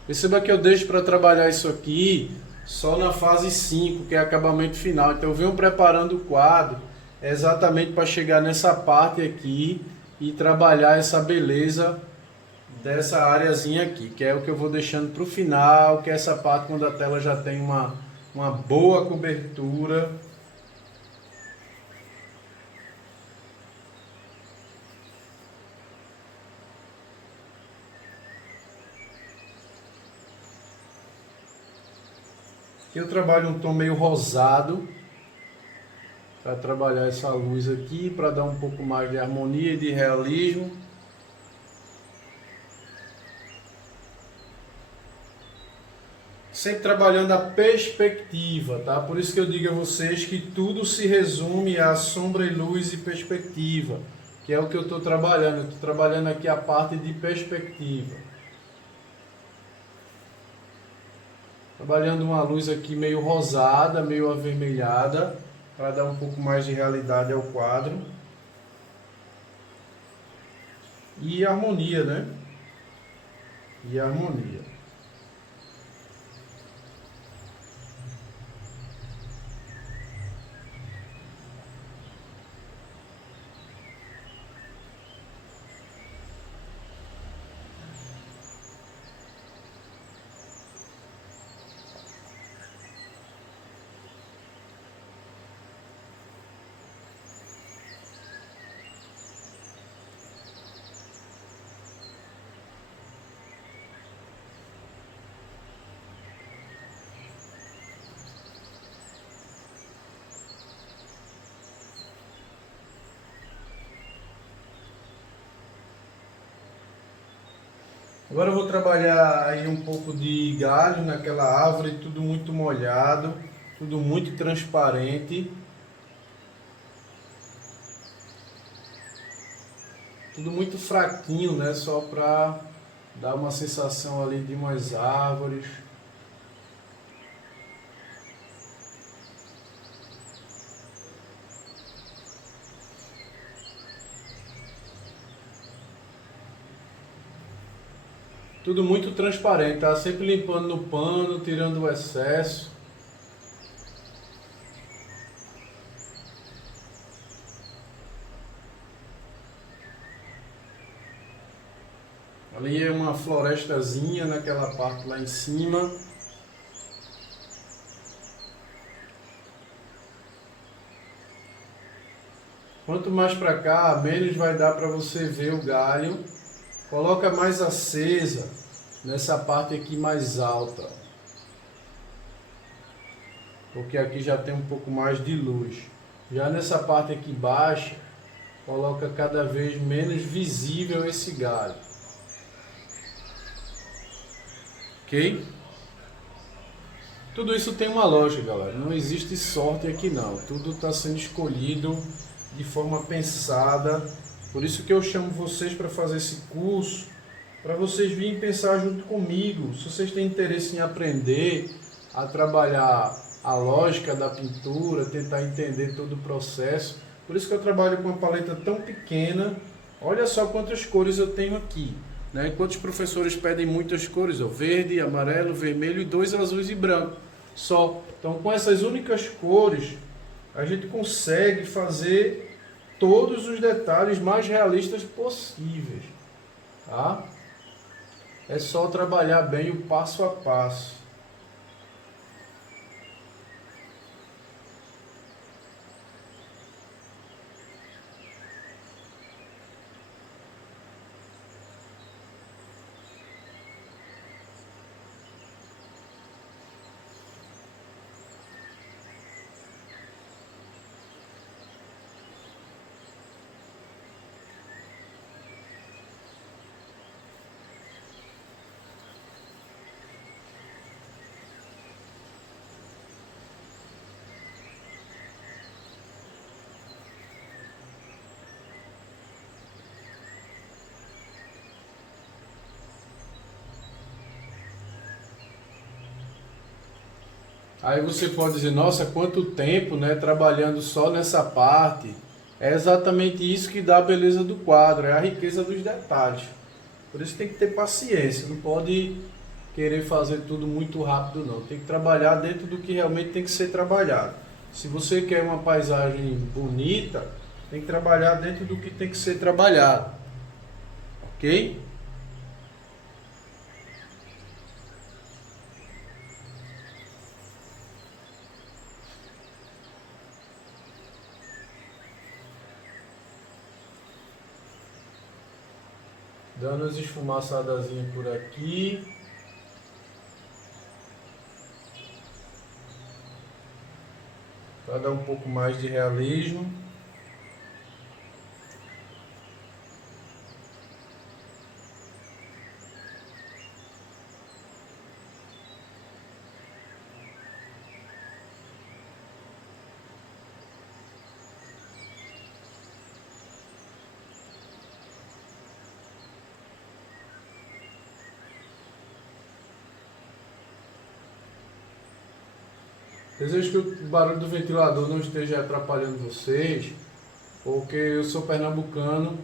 Perceba que eu deixo para trabalhar isso aqui só na fase 5, que é acabamento final. Então eu venho preparando o quadro exatamente para chegar nessa parte aqui e trabalhar essa beleza dessa areazinha aqui, que é o que eu vou deixando para o final, que é essa parte quando a tela já tem uma boa cobertura. Eu trabalho um tom meio rosado para trabalhar essa luz aqui, para dar um pouco mais de harmonia e de realismo. sempre trabalhando a perspectiva, tá? Por isso que eu digo a vocês que tudo se resume a sombra e luz e perspectiva, que é o que eu estou trabalhando. Eu estou trabalhando aqui a parte de perspectiva. Trabalhando uma luz aqui meio rosada, meio avermelhada, para dar um pouco mais de realidade ao quadro. E harmonia, né? E harmonia. Agora eu vou trabalhar aí um pouco de galho naquela árvore, tudo muito molhado, tudo muito transparente. Tudo muito fraquinho, né? Só para dar uma sensação ali de umas árvores. Tudo muito transparente, tá? Sempre limpando no pano, tirando o excesso. Ali é uma florestazinha naquela parte lá em cima. Quanto mais para cá, menos vai dar para você ver o galho. Coloca mais acesa nessa parte aqui mais alta. Porque aqui já tem um pouco mais de luz. Já nessa parte aqui baixa, coloca cada vez menos visível esse galho. Ok? Tudo isso tem uma lógica, galera. Não existe sorte aqui não. Tudo está sendo escolhido de forma pensada. Por isso que eu chamo vocês para fazer esse curso, para vocês virem pensar junto comigo. Se vocês têm interesse em aprender a trabalhar a lógica da pintura, tentar entender todo o processo. Por isso que eu trabalho com uma paleta tão pequena. Olha só quantas cores eu tenho aqui. Né? Quantos professores pedem muitas cores? Ó, verde, amarelo, vermelho e 2 azuis e branco. Só. Então, com essas únicas cores, a gente consegue fazer todos os detalhes mais realistas possíveis. Tá? É só trabalhar bem o passo a passo. Aí você pode dizer, nossa, quanto tempo, né, trabalhando só nessa parte. É exatamente isso que dá a beleza do quadro, é a riqueza dos detalhes. Por isso tem que ter paciência, não pode querer fazer tudo muito rápido não. Tem que trabalhar dentro do que realmente tem que ser trabalhado. Se você quer uma paisagem bonita, tem que trabalhar dentro do que tem que ser trabalhado. Ok? Dando as esfumaçadazinhas por aqui. Para dar um pouco mais de realismo. Desejo que o barulho do ventilador não esteja atrapalhando vocês, porque eu sou pernambucano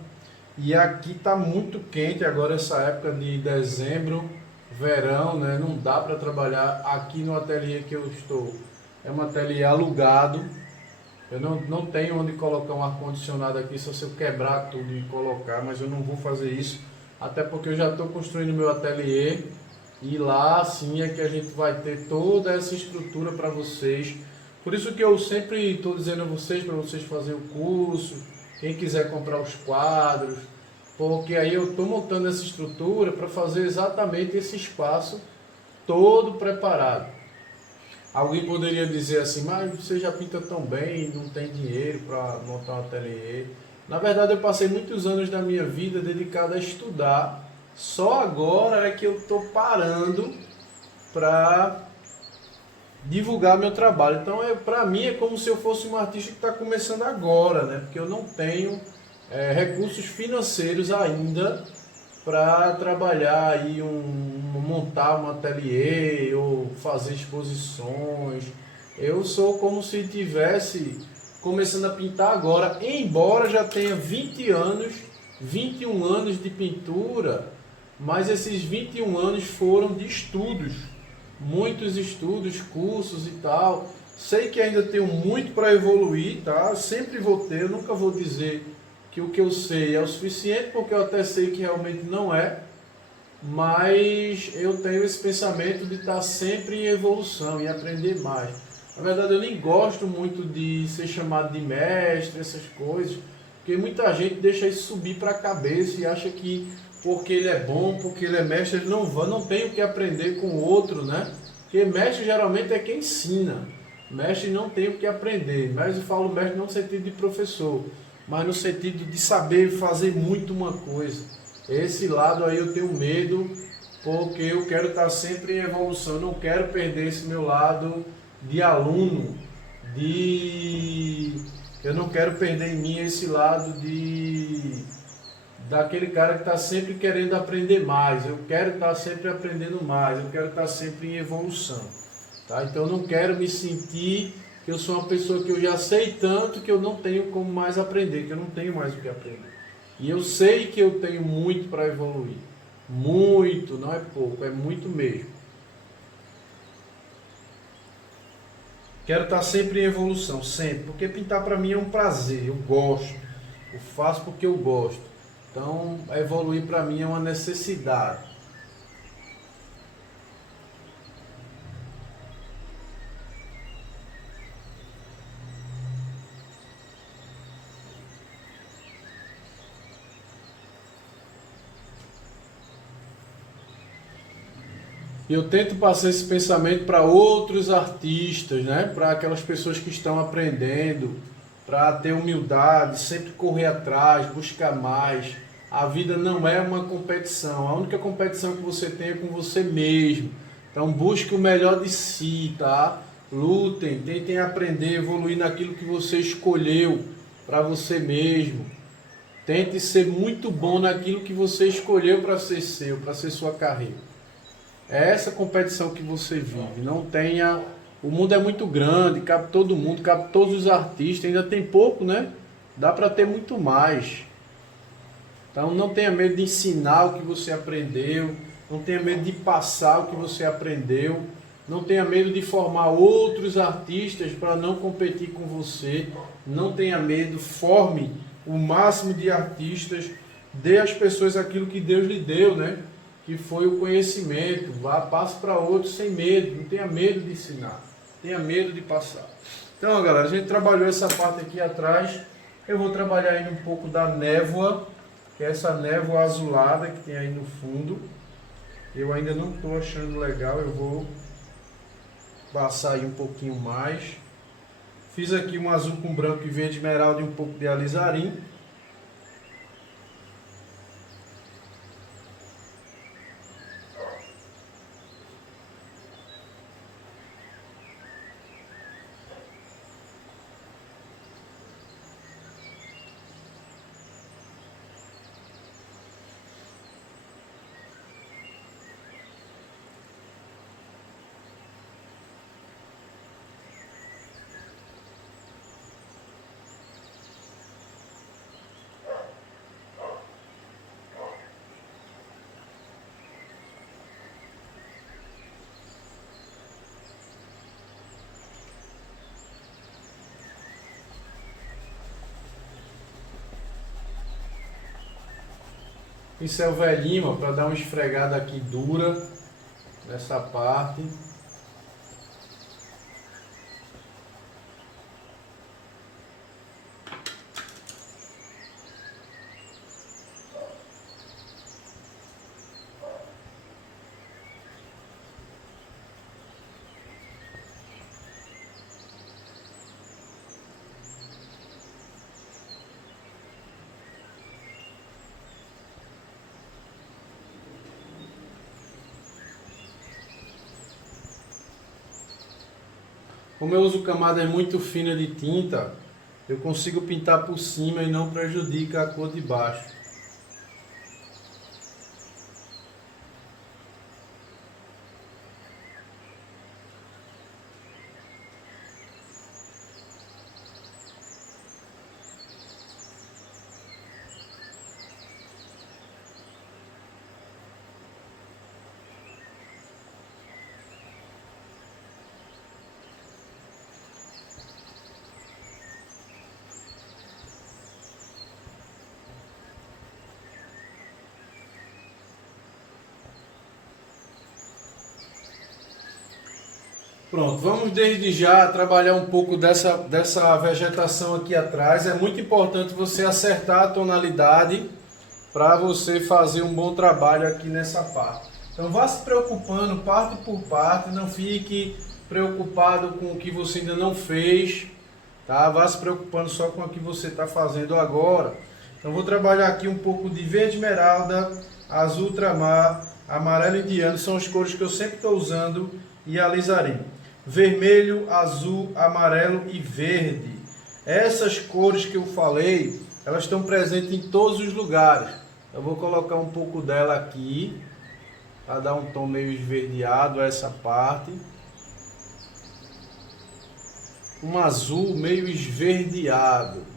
e aqui está muito quente agora, essa época de dezembro, verão, né? Não dá para trabalhar aqui no ateliê que eu estou. É um ateliê alugado. Eu não tenho onde colocar um ar-condicionado aqui, só se eu quebrar tudo e colocar, mas eu não vou fazer isso, até porque eu já estou construindo meu ateliê e lá sim é que a gente vai ter toda essa estrutura para vocês. Por isso que eu sempre estou dizendo a vocês, para vocês fazerem o curso, quem quiser comprar os quadros, porque aí eu estou montando essa estrutura para fazer exatamente esse espaço todo preparado. Alguém poderia dizer assim, mas você já pinta tão bem, não tem dinheiro para montar um ateliê. Na verdade, eu passei muitos anos da minha vida dedicado a estudar. Só agora é que eu estou parando para divulgar meu trabalho. Então, para mim, é como se eu fosse um artista que está começando agora, né? Porque eu não tenho recursos financeiros ainda para trabalhar aí montar um ateliê ou fazer exposições. Eu sou como se tivesse começando a pintar agora, embora já tenha 20 anos, 21 anos de pintura, mas esses 21 anos foram de estudos, muitos estudos, cursos e tal. Sei que ainda tenho muito para evoluir, tá? Sempre vou ter, eu nunca vou dizer que o que eu sei é o suficiente, porque eu até sei que realmente não é, mas eu tenho esse pensamento de estar sempre em evolução e aprender mais. Na verdade, eu nem gosto muito de ser chamado de mestre, essas coisas, porque muita gente deixa isso subir para a cabeça e acha que porque ele é bom, porque ele é mestre, ele não tem o que aprender com o outro, né? Porque mestre geralmente é quem ensina. Mestre não tem o que aprender, mas eu falo mestre não no sentido de professor, mas no sentido de saber fazer muito uma coisa. Esse lado aí eu tenho medo, porque eu quero estar sempre em evolução, eu não quero perder esse meu lado de aluno, eu não quero perder em mim esse lado daquele cara que está sempre querendo aprender mais. Eu quero estar sempre aprendendo mais, eu quero estar sempre em evolução. Tá? Então eu não quero me sentir que eu sou uma pessoa que eu já sei tanto que eu não tenho como mais aprender, que eu não tenho mais o que aprender. E eu sei que eu tenho muito para evoluir. Muito, não é pouco, é muito mesmo. Quero estar sempre em evolução, sempre, porque pintar para mim é um prazer, eu gosto. Eu faço porque eu gosto. Então, evoluir para mim é uma necessidade. E eu tento passar esse pensamento para outros artistas, né? Para aquelas pessoas que estão aprendendo, para ter humildade, sempre correr atrás, buscar mais. A vida não é uma competição. A única competição que você tem é com você mesmo. Então busque o melhor de si, tá? Lutem, tentem aprender, evoluir naquilo que você escolheu para você mesmo. Tente ser muito bom naquilo que você escolheu para ser seu, para ser sua carreira. É essa competição que você vive. Não tenha. O mundo é muito grande, cabe todo mundo, cabe todos os artistas, ainda tem pouco, né? Dá para ter muito mais. Então não tenha medo de ensinar o que você aprendeu, não tenha medo de passar o que você aprendeu, não tenha medo de formar outros artistas para não competir com você, não tenha medo, forme o máximo de artistas, dê às pessoas aquilo que Deus lhe deu, né? Que foi o conhecimento, vá, passe para outros sem medo, não tenha medo de ensinar, tenha medo de passar. Então, galera, a gente trabalhou essa parte aqui atrás, eu vou trabalhar ainda um pouco da névoa, que é essa névoa azulada que tem aí no fundo. Eu ainda não estou achando legal, eu vou passar aí um pouquinho mais. Fiz aqui um azul com branco e verde esmeralda e um pouco de alizarim. pincel velhinho, para dar uma esfregada aqui dura nessa parte. Como eu uso camadas muito finas de tinta, eu consigo pintar por cima e não prejudica a cor de baixo. Pronto, vamos desde já trabalhar um pouco dessa vegetação aqui atrás. É muito importante você acertar a tonalidade para você fazer um bom trabalho aqui nessa parte. Então vá se preocupando parte por parte, não fique preocupado com o que você ainda não fez, tá? Vá se preocupando só com o que você está fazendo agora. Então vou trabalhar aqui um pouco de verde esmeralda, azul ultramar, amarelo indiano, são as cores que eu sempre estou usando, e alizarim. Vermelho, azul, amarelo e verde. Essas cores que eu falei, elas estão presentes em todos os lugares. Eu vou colocar um pouco dela aqui, para dar um tom meio esverdeado a essa parte. Um azul meio esverdeado.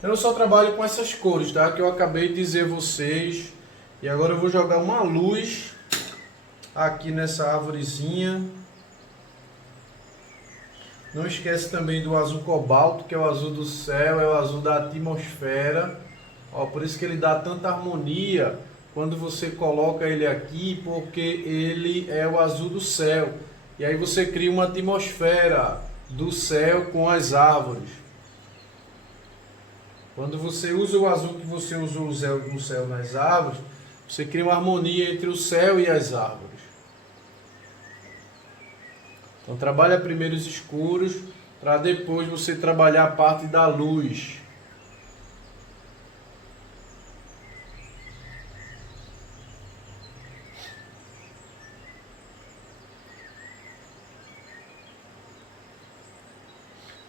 Eu só trabalho com essas cores, tá? Que eu acabei de dizer a vocês. E agora eu vou jogar uma luz aqui nessa árvorezinha. Não esquece também do azul cobalto, que é o azul do céu, é o azul da atmosfera. Ó, por isso que ele dá tanta harmonia quando você coloca ele aqui, porque ele é o azul do céu. E aí você cria uma atmosfera do céu com as árvores. Quando você usa o azul que você usou no céu nas árvores, você cria uma harmonia entre o céu e as árvores. Então trabalha primeiro os escuros, para depois você trabalhar a parte da luz.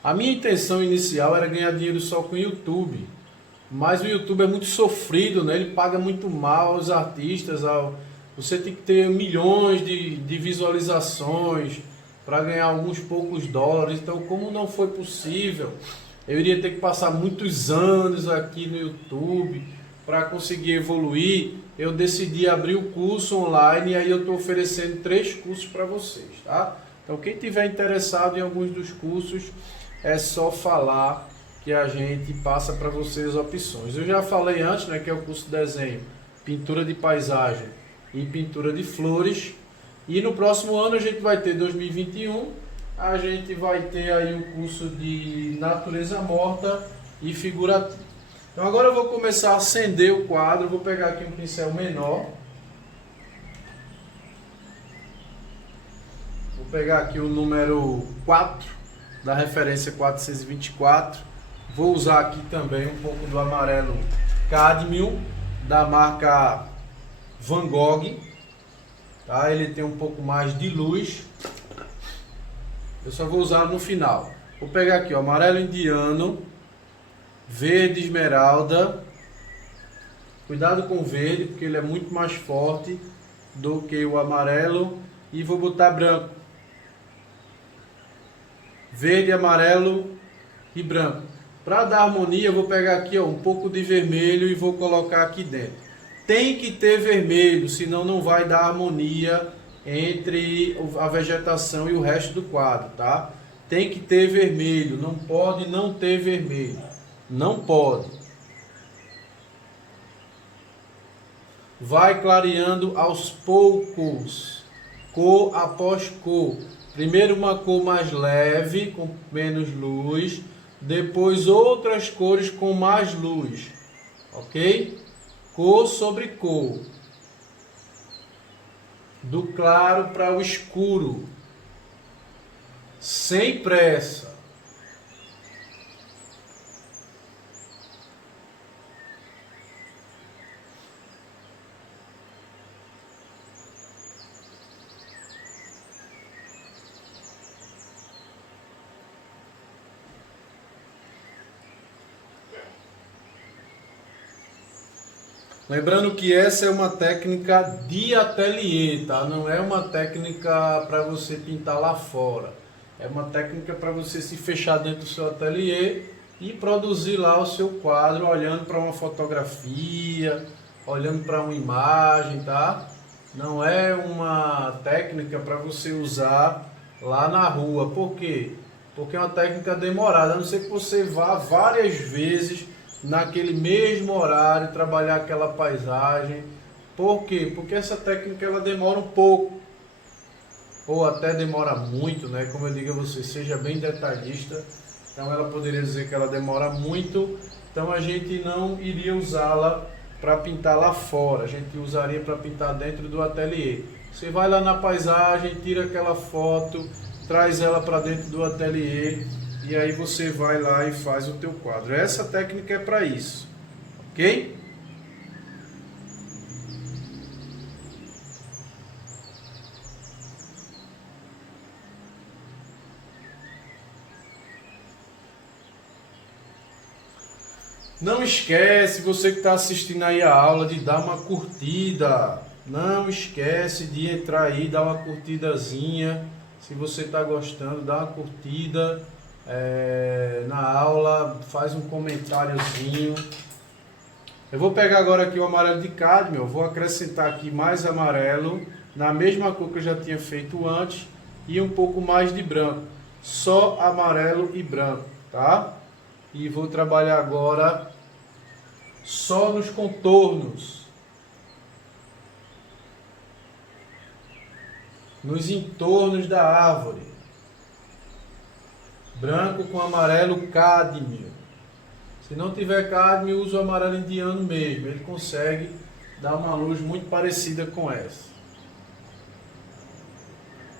A minha intenção inicial era ganhar dinheiro só com o YouTube, mas o YouTube é muito sofrido, né? Ele paga muito mal aos artistas, você tem que ter milhões de visualizações para ganhar alguns poucos dólares. Então, como não foi possível, eu iria ter que passar muitos anos aqui no YouTube para conseguir evoluir. Eu decidi abrir o curso online e aí eu estou oferecendo 3 cursos para vocês, tá? Então, quem tiver interessado em alguns dos cursos, é só falar que a gente passa para vocês opções. Eu já falei antes, né, que é o curso de desenho, pintura de paisagem e pintura de flores. E no próximo ano a gente vai ter 2021, a gente vai ter aí o curso de natureza morta e figurativo. Então agora eu vou começar a acender o quadro, vou pegar aqui um pincel menor. Vou pegar aqui o número 4. Da referência 424, vou usar aqui também um pouco do amarelo cádmio da marca Van Gogh, tá? Ele tem um pouco mais de luz, eu só vou usar no final. Vou pegar aqui o amarelo indiano, verde esmeralda, cuidado com o verde porque ele é muito mais forte do que o amarelo, e vou botar branco. Verde, amarelo e branco. Para dar harmonia, eu vou pegar aqui ó, um pouco de vermelho e vou colocar aqui dentro. Tem que ter vermelho, senão não vai dar harmonia entre a vegetação e o resto do quadro, tá? Tem que ter vermelho, não pode não ter vermelho, não pode. Vai clareando aos poucos, cor após cor. Primeiro uma cor mais leve, com menos luz, depois outras cores com mais luz, ok? Cor sobre cor, do claro para o escuro, sem pressa. Lembrando que essa é uma técnica de ateliê, tá? Não é uma técnica para você pintar lá fora. É uma técnica para você se fechar dentro do seu ateliê e produzir lá o seu quadro olhando para uma fotografia, olhando para uma imagem, tá? Não é uma técnica para você usar lá na rua. Por quê? Porque é uma técnica demorada, a não ser que você vá várias vezes naquele mesmo horário trabalhar aquela paisagem. Por quê? Porque essa técnica ela demora um pouco, ou até demora muito, né? Como eu digo a você, seja bem detalhista. Então ela poderia dizer que ela demora muito, então a gente não iria usá-la para pintar lá fora, a gente usaria para pintar dentro do ateliê. Você vai lá na paisagem, tira aquela foto, traz ela para dentro do ateliê e aí você vai lá e faz o teu quadro. Essa técnica é para isso, ok? Não esquece, você que está assistindo aí a aula, de dar uma curtida. Não esquece de entrar aí, dar uma curtidazinha. Se você está gostando, dá uma curtida na aula, faz um comentáriozinho. Eu vou pegar agora aqui o amarelo de cádmio, vou acrescentar aqui mais amarelo, na mesma cor que eu já tinha feito antes, e um pouco mais de branco. Só amarelo e branco, tá? E vou trabalhar agora só nos contornos, nos entornos da árvore. Branco com amarelo cádmio. Se não tiver cádmio, usa o amarelo indiano mesmo. Ele consegue dar uma luz muito parecida com essa.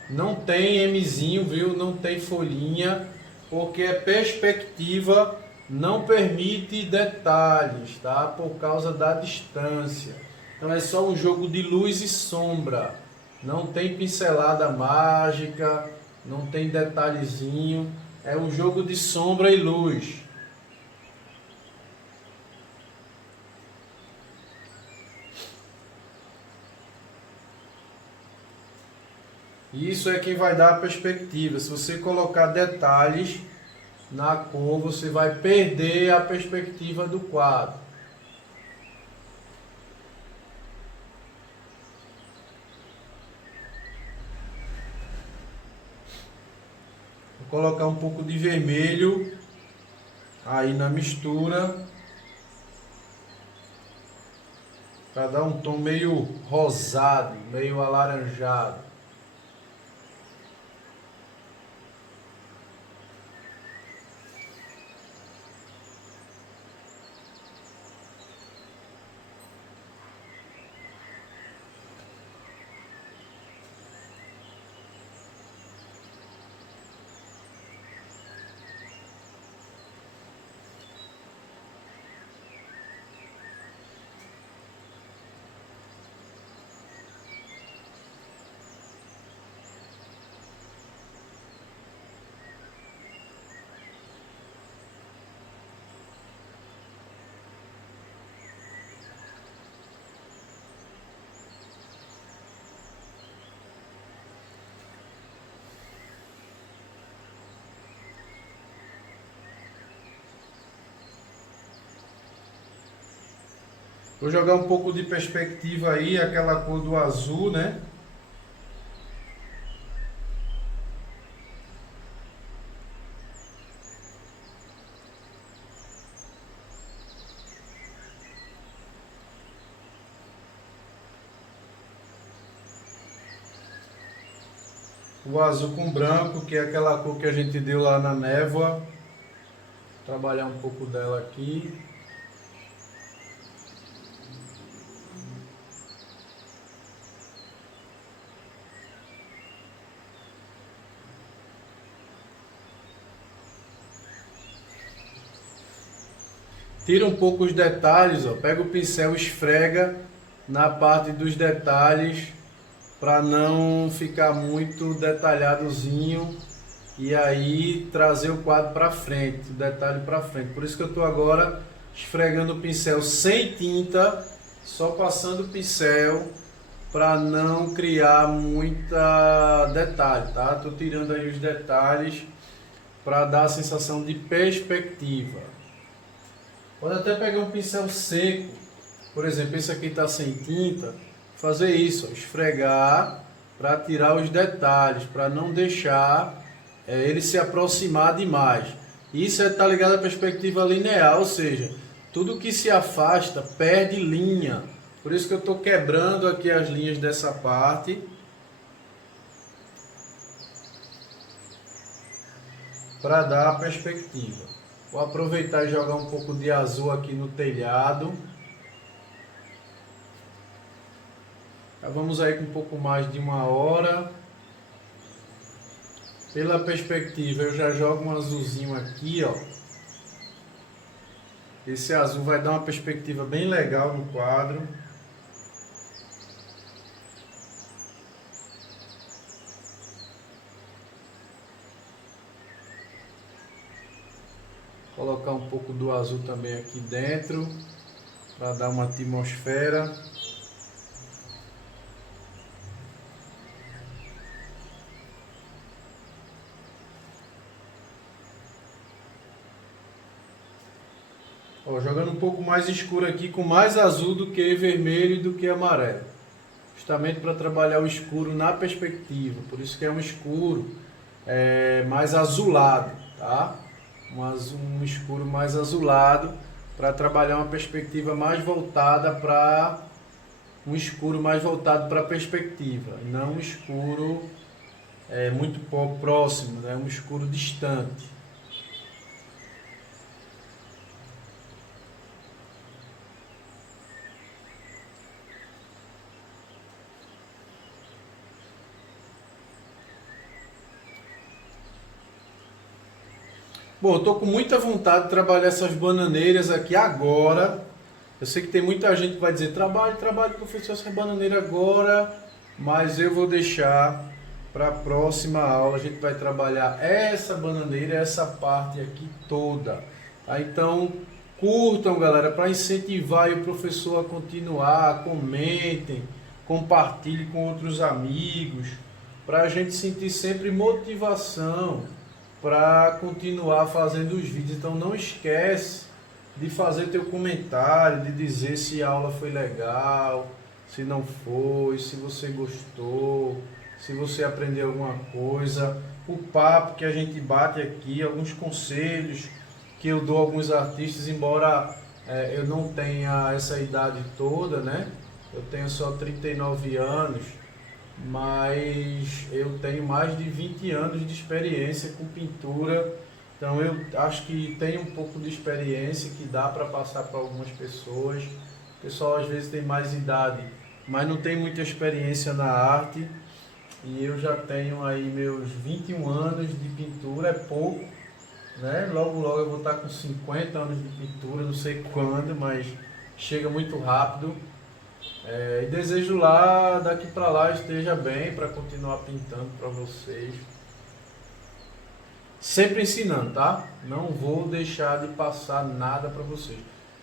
Não tem Mzinho, viu? Não tem folhinha, porque a perspectiva não permite detalhes, tá? Por causa da distância. Então é só um jogo de luz e sombra. Não tem pincelada mágica, não tem detalhezinho. É um jogo de sombra e luz. Isso é quem vai dar a perspectiva. Se você colocar detalhes na cor, você vai perder a perspectiva do quadro. Vou colocar um pouco de vermelho aí na mistura, para dar um tom meio rosado, meio alaranjado. Vou jogar um pouco de perspectiva aí, aquela cor do azul, né? o azul com branco, que é aquela cor que a gente deu lá na névoa. Vou trabalhar um pouco dela aqui. Tira um pouco os detalhes, ó. Pega o pincel, esfrega na parte dos detalhes para não ficar muito detalhadozinho e aí trazer o quadro para frente, o detalhe para frente. Por isso que eu estou agora esfregando o pincel sem tinta, só passando o pincel para não criar muita detalhe, tá? Estou tirando aí os detalhes para dar a sensação de perspectiva. Pode até pegar um pincel seco, por exemplo, esse aqui está sem tinta, fazer isso, ó, esfregar para tirar os detalhes, para não deixar ele se aproximar demais. Isso está ligado à perspectiva linear, ou seja, tudo que se afasta perde linha. Por isso que eu estou quebrando aqui as linhas dessa parte, para dar a perspectiva. Vou aproveitar e jogar um pouco de azul aqui no telhado. Já vamos aí com um pouco mais de 1 hora. Pela perspectiva eu já jogo um azulzinho aqui, ó. Esse azul vai dar uma perspectiva bem legal no quadro. Colocar um pouco do azul também aqui dentro, para dar uma atmosfera. Ó, jogando um pouco mais escuro aqui, com mais azul do que vermelho e do que amarelo. Justamente para trabalhar o escuro na perspectiva. Por isso que é um escuro mais azulado, tá? Um escuro mais azulado, para trabalhar uma perspectiva mais voltada para um escuro mais voltado para a perspectiva, não um escuro muito próximo, né? Um escuro distante. Bom, eu estou com muita vontade de trabalhar essas bananeiras aqui agora. Eu sei que tem muita gente que vai dizer, trabalho, professor, essa bananeira agora, mas eu vou deixar para a próxima aula. A gente vai trabalhar essa bananeira, essa parte aqui toda. Tá? Então, curtam, galera, para incentivar o professor a continuar, comentem, compartilhem com outros amigos, para a gente sentir sempre motivação para continuar fazendo os vídeos. Então não esquece de fazer teu comentário, de dizer se a aula foi legal, se não foi, se você gostou, se você aprendeu alguma coisa, o papo que a gente bate aqui, alguns conselhos que eu dou a alguns artistas, embora eu não tenha essa idade toda, né? Eu tenho só 39 anos, mas eu tenho mais de 20 anos de experiência com pintura, então eu acho que tenho um pouco de experiência que dá para passar para algumas pessoas. O pessoal às vezes tem mais idade, mas não tem muita experiência na arte, e eu já tenho aí meus 21 anos de pintura, é pouco, né? Logo eu vou estar com 50 anos de pintura, não sei quando, mas chega muito rápido. E desejo lá, daqui para lá, esteja bem para continuar pintando para vocês. Sempre ensinando, tá? Não vou deixar de passar nada para vocês.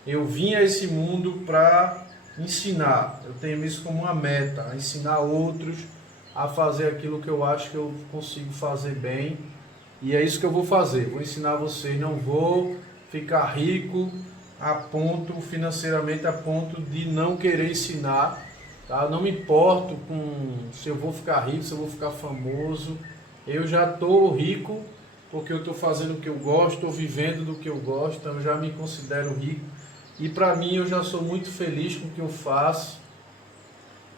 Eu vim a esse mundo para ensinar. Eu tenho isso como uma meta, ensinar outros a fazer aquilo que eu acho que eu consigo fazer bem. E é isso que eu vou fazer. Vou ensinar vocês. Não vou ficar rico financeiramente a ponto de não querer ensinar, tá? Eu não me importo com se eu vou ficar rico, se eu vou ficar famoso. Eu já estou rico porque eu estou fazendo o que eu gosto, estou vivendo do que eu gosto, então eu já me considero rico. E para mim eu já sou muito feliz com o que eu faço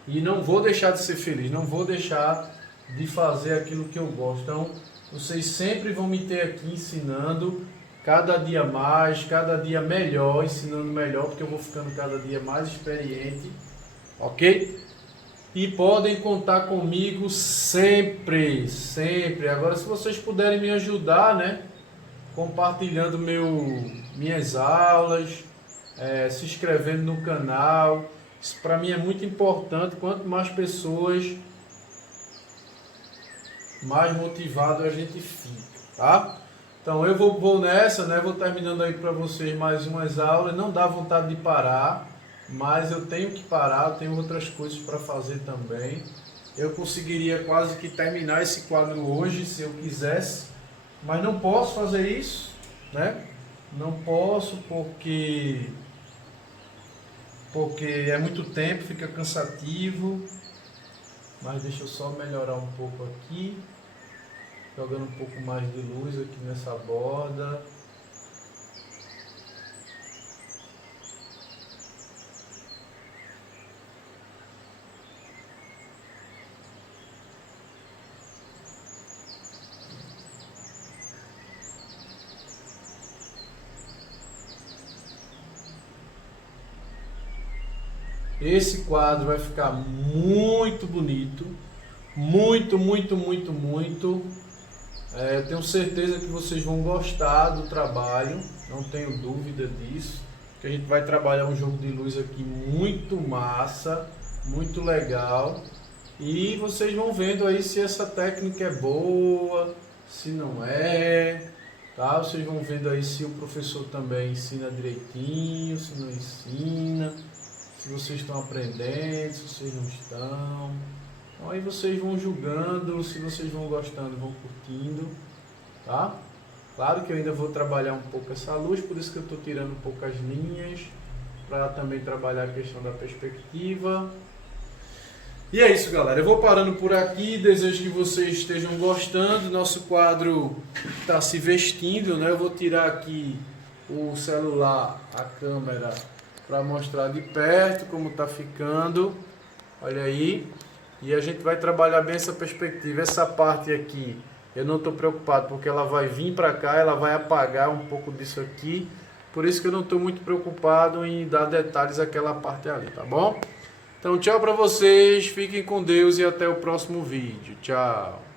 e não vou deixar de ser feliz, não vou deixar de fazer aquilo que eu gosto. Então, vocês sempre vão me ter aqui ensinando cada dia mais, cada dia melhor, ensinando melhor, porque eu vou ficando cada dia mais experiente, ok? E podem contar comigo sempre, sempre. Agora, se vocês puderem me ajudar, né, compartilhando minhas aulas, se inscrevendo no canal, isso para mim é muito importante. Quanto mais pessoas, mais motivado a gente fica, tá? Então eu vou nessa, né? Vou terminando aí para vocês mais umas aulas. Não dá vontade de parar, mas eu tenho que parar, eu tenho outras coisas para fazer também. Eu conseguiria quase que terminar esse quadro hoje, se eu quisesse, mas não posso fazer isso, né? Não posso porque é muito tempo, fica cansativo. Mas deixa eu só melhorar um pouco aqui, jogando um pouco mais de luz aqui nessa borda. Esse quadro vai ficar muito bonito, muito, muito, muito, muito. Eu tenho certeza que vocês vão gostar do trabalho, não tenho dúvida disso. Que a gente vai trabalhar um jogo de luz aqui muito massa, muito legal. E vocês vão vendo aí se essa técnica é boa, se não é, tá? Vocês vão vendo aí se o professor também ensina direitinho, se não ensina, se vocês estão aprendendo, se vocês não estão. Então aí vocês vão julgando, se vocês vão gostando, vão curtindo, tá? Claro que eu ainda vou trabalhar um pouco essa luz, por isso que eu estou tirando um pouco as linhas, para também trabalhar a questão da perspectiva. E é isso, galera. Eu vou parando por aqui, desejo que vocês estejam gostando. Nosso quadro está se vestindo, né? Eu vou tirar aqui o celular, a câmera, para mostrar de perto como está ficando. Olha aí. E a gente vai trabalhar bem essa perspectiva. Essa parte aqui, eu não estou preocupado, porque ela vai vir para cá, ela vai apagar um pouco disso aqui. Por isso que eu não estou muito preocupado em dar detalhes àquela parte ali, tá bom? Então, tchau para vocês, fiquem com Deus e até o próximo vídeo. Tchau!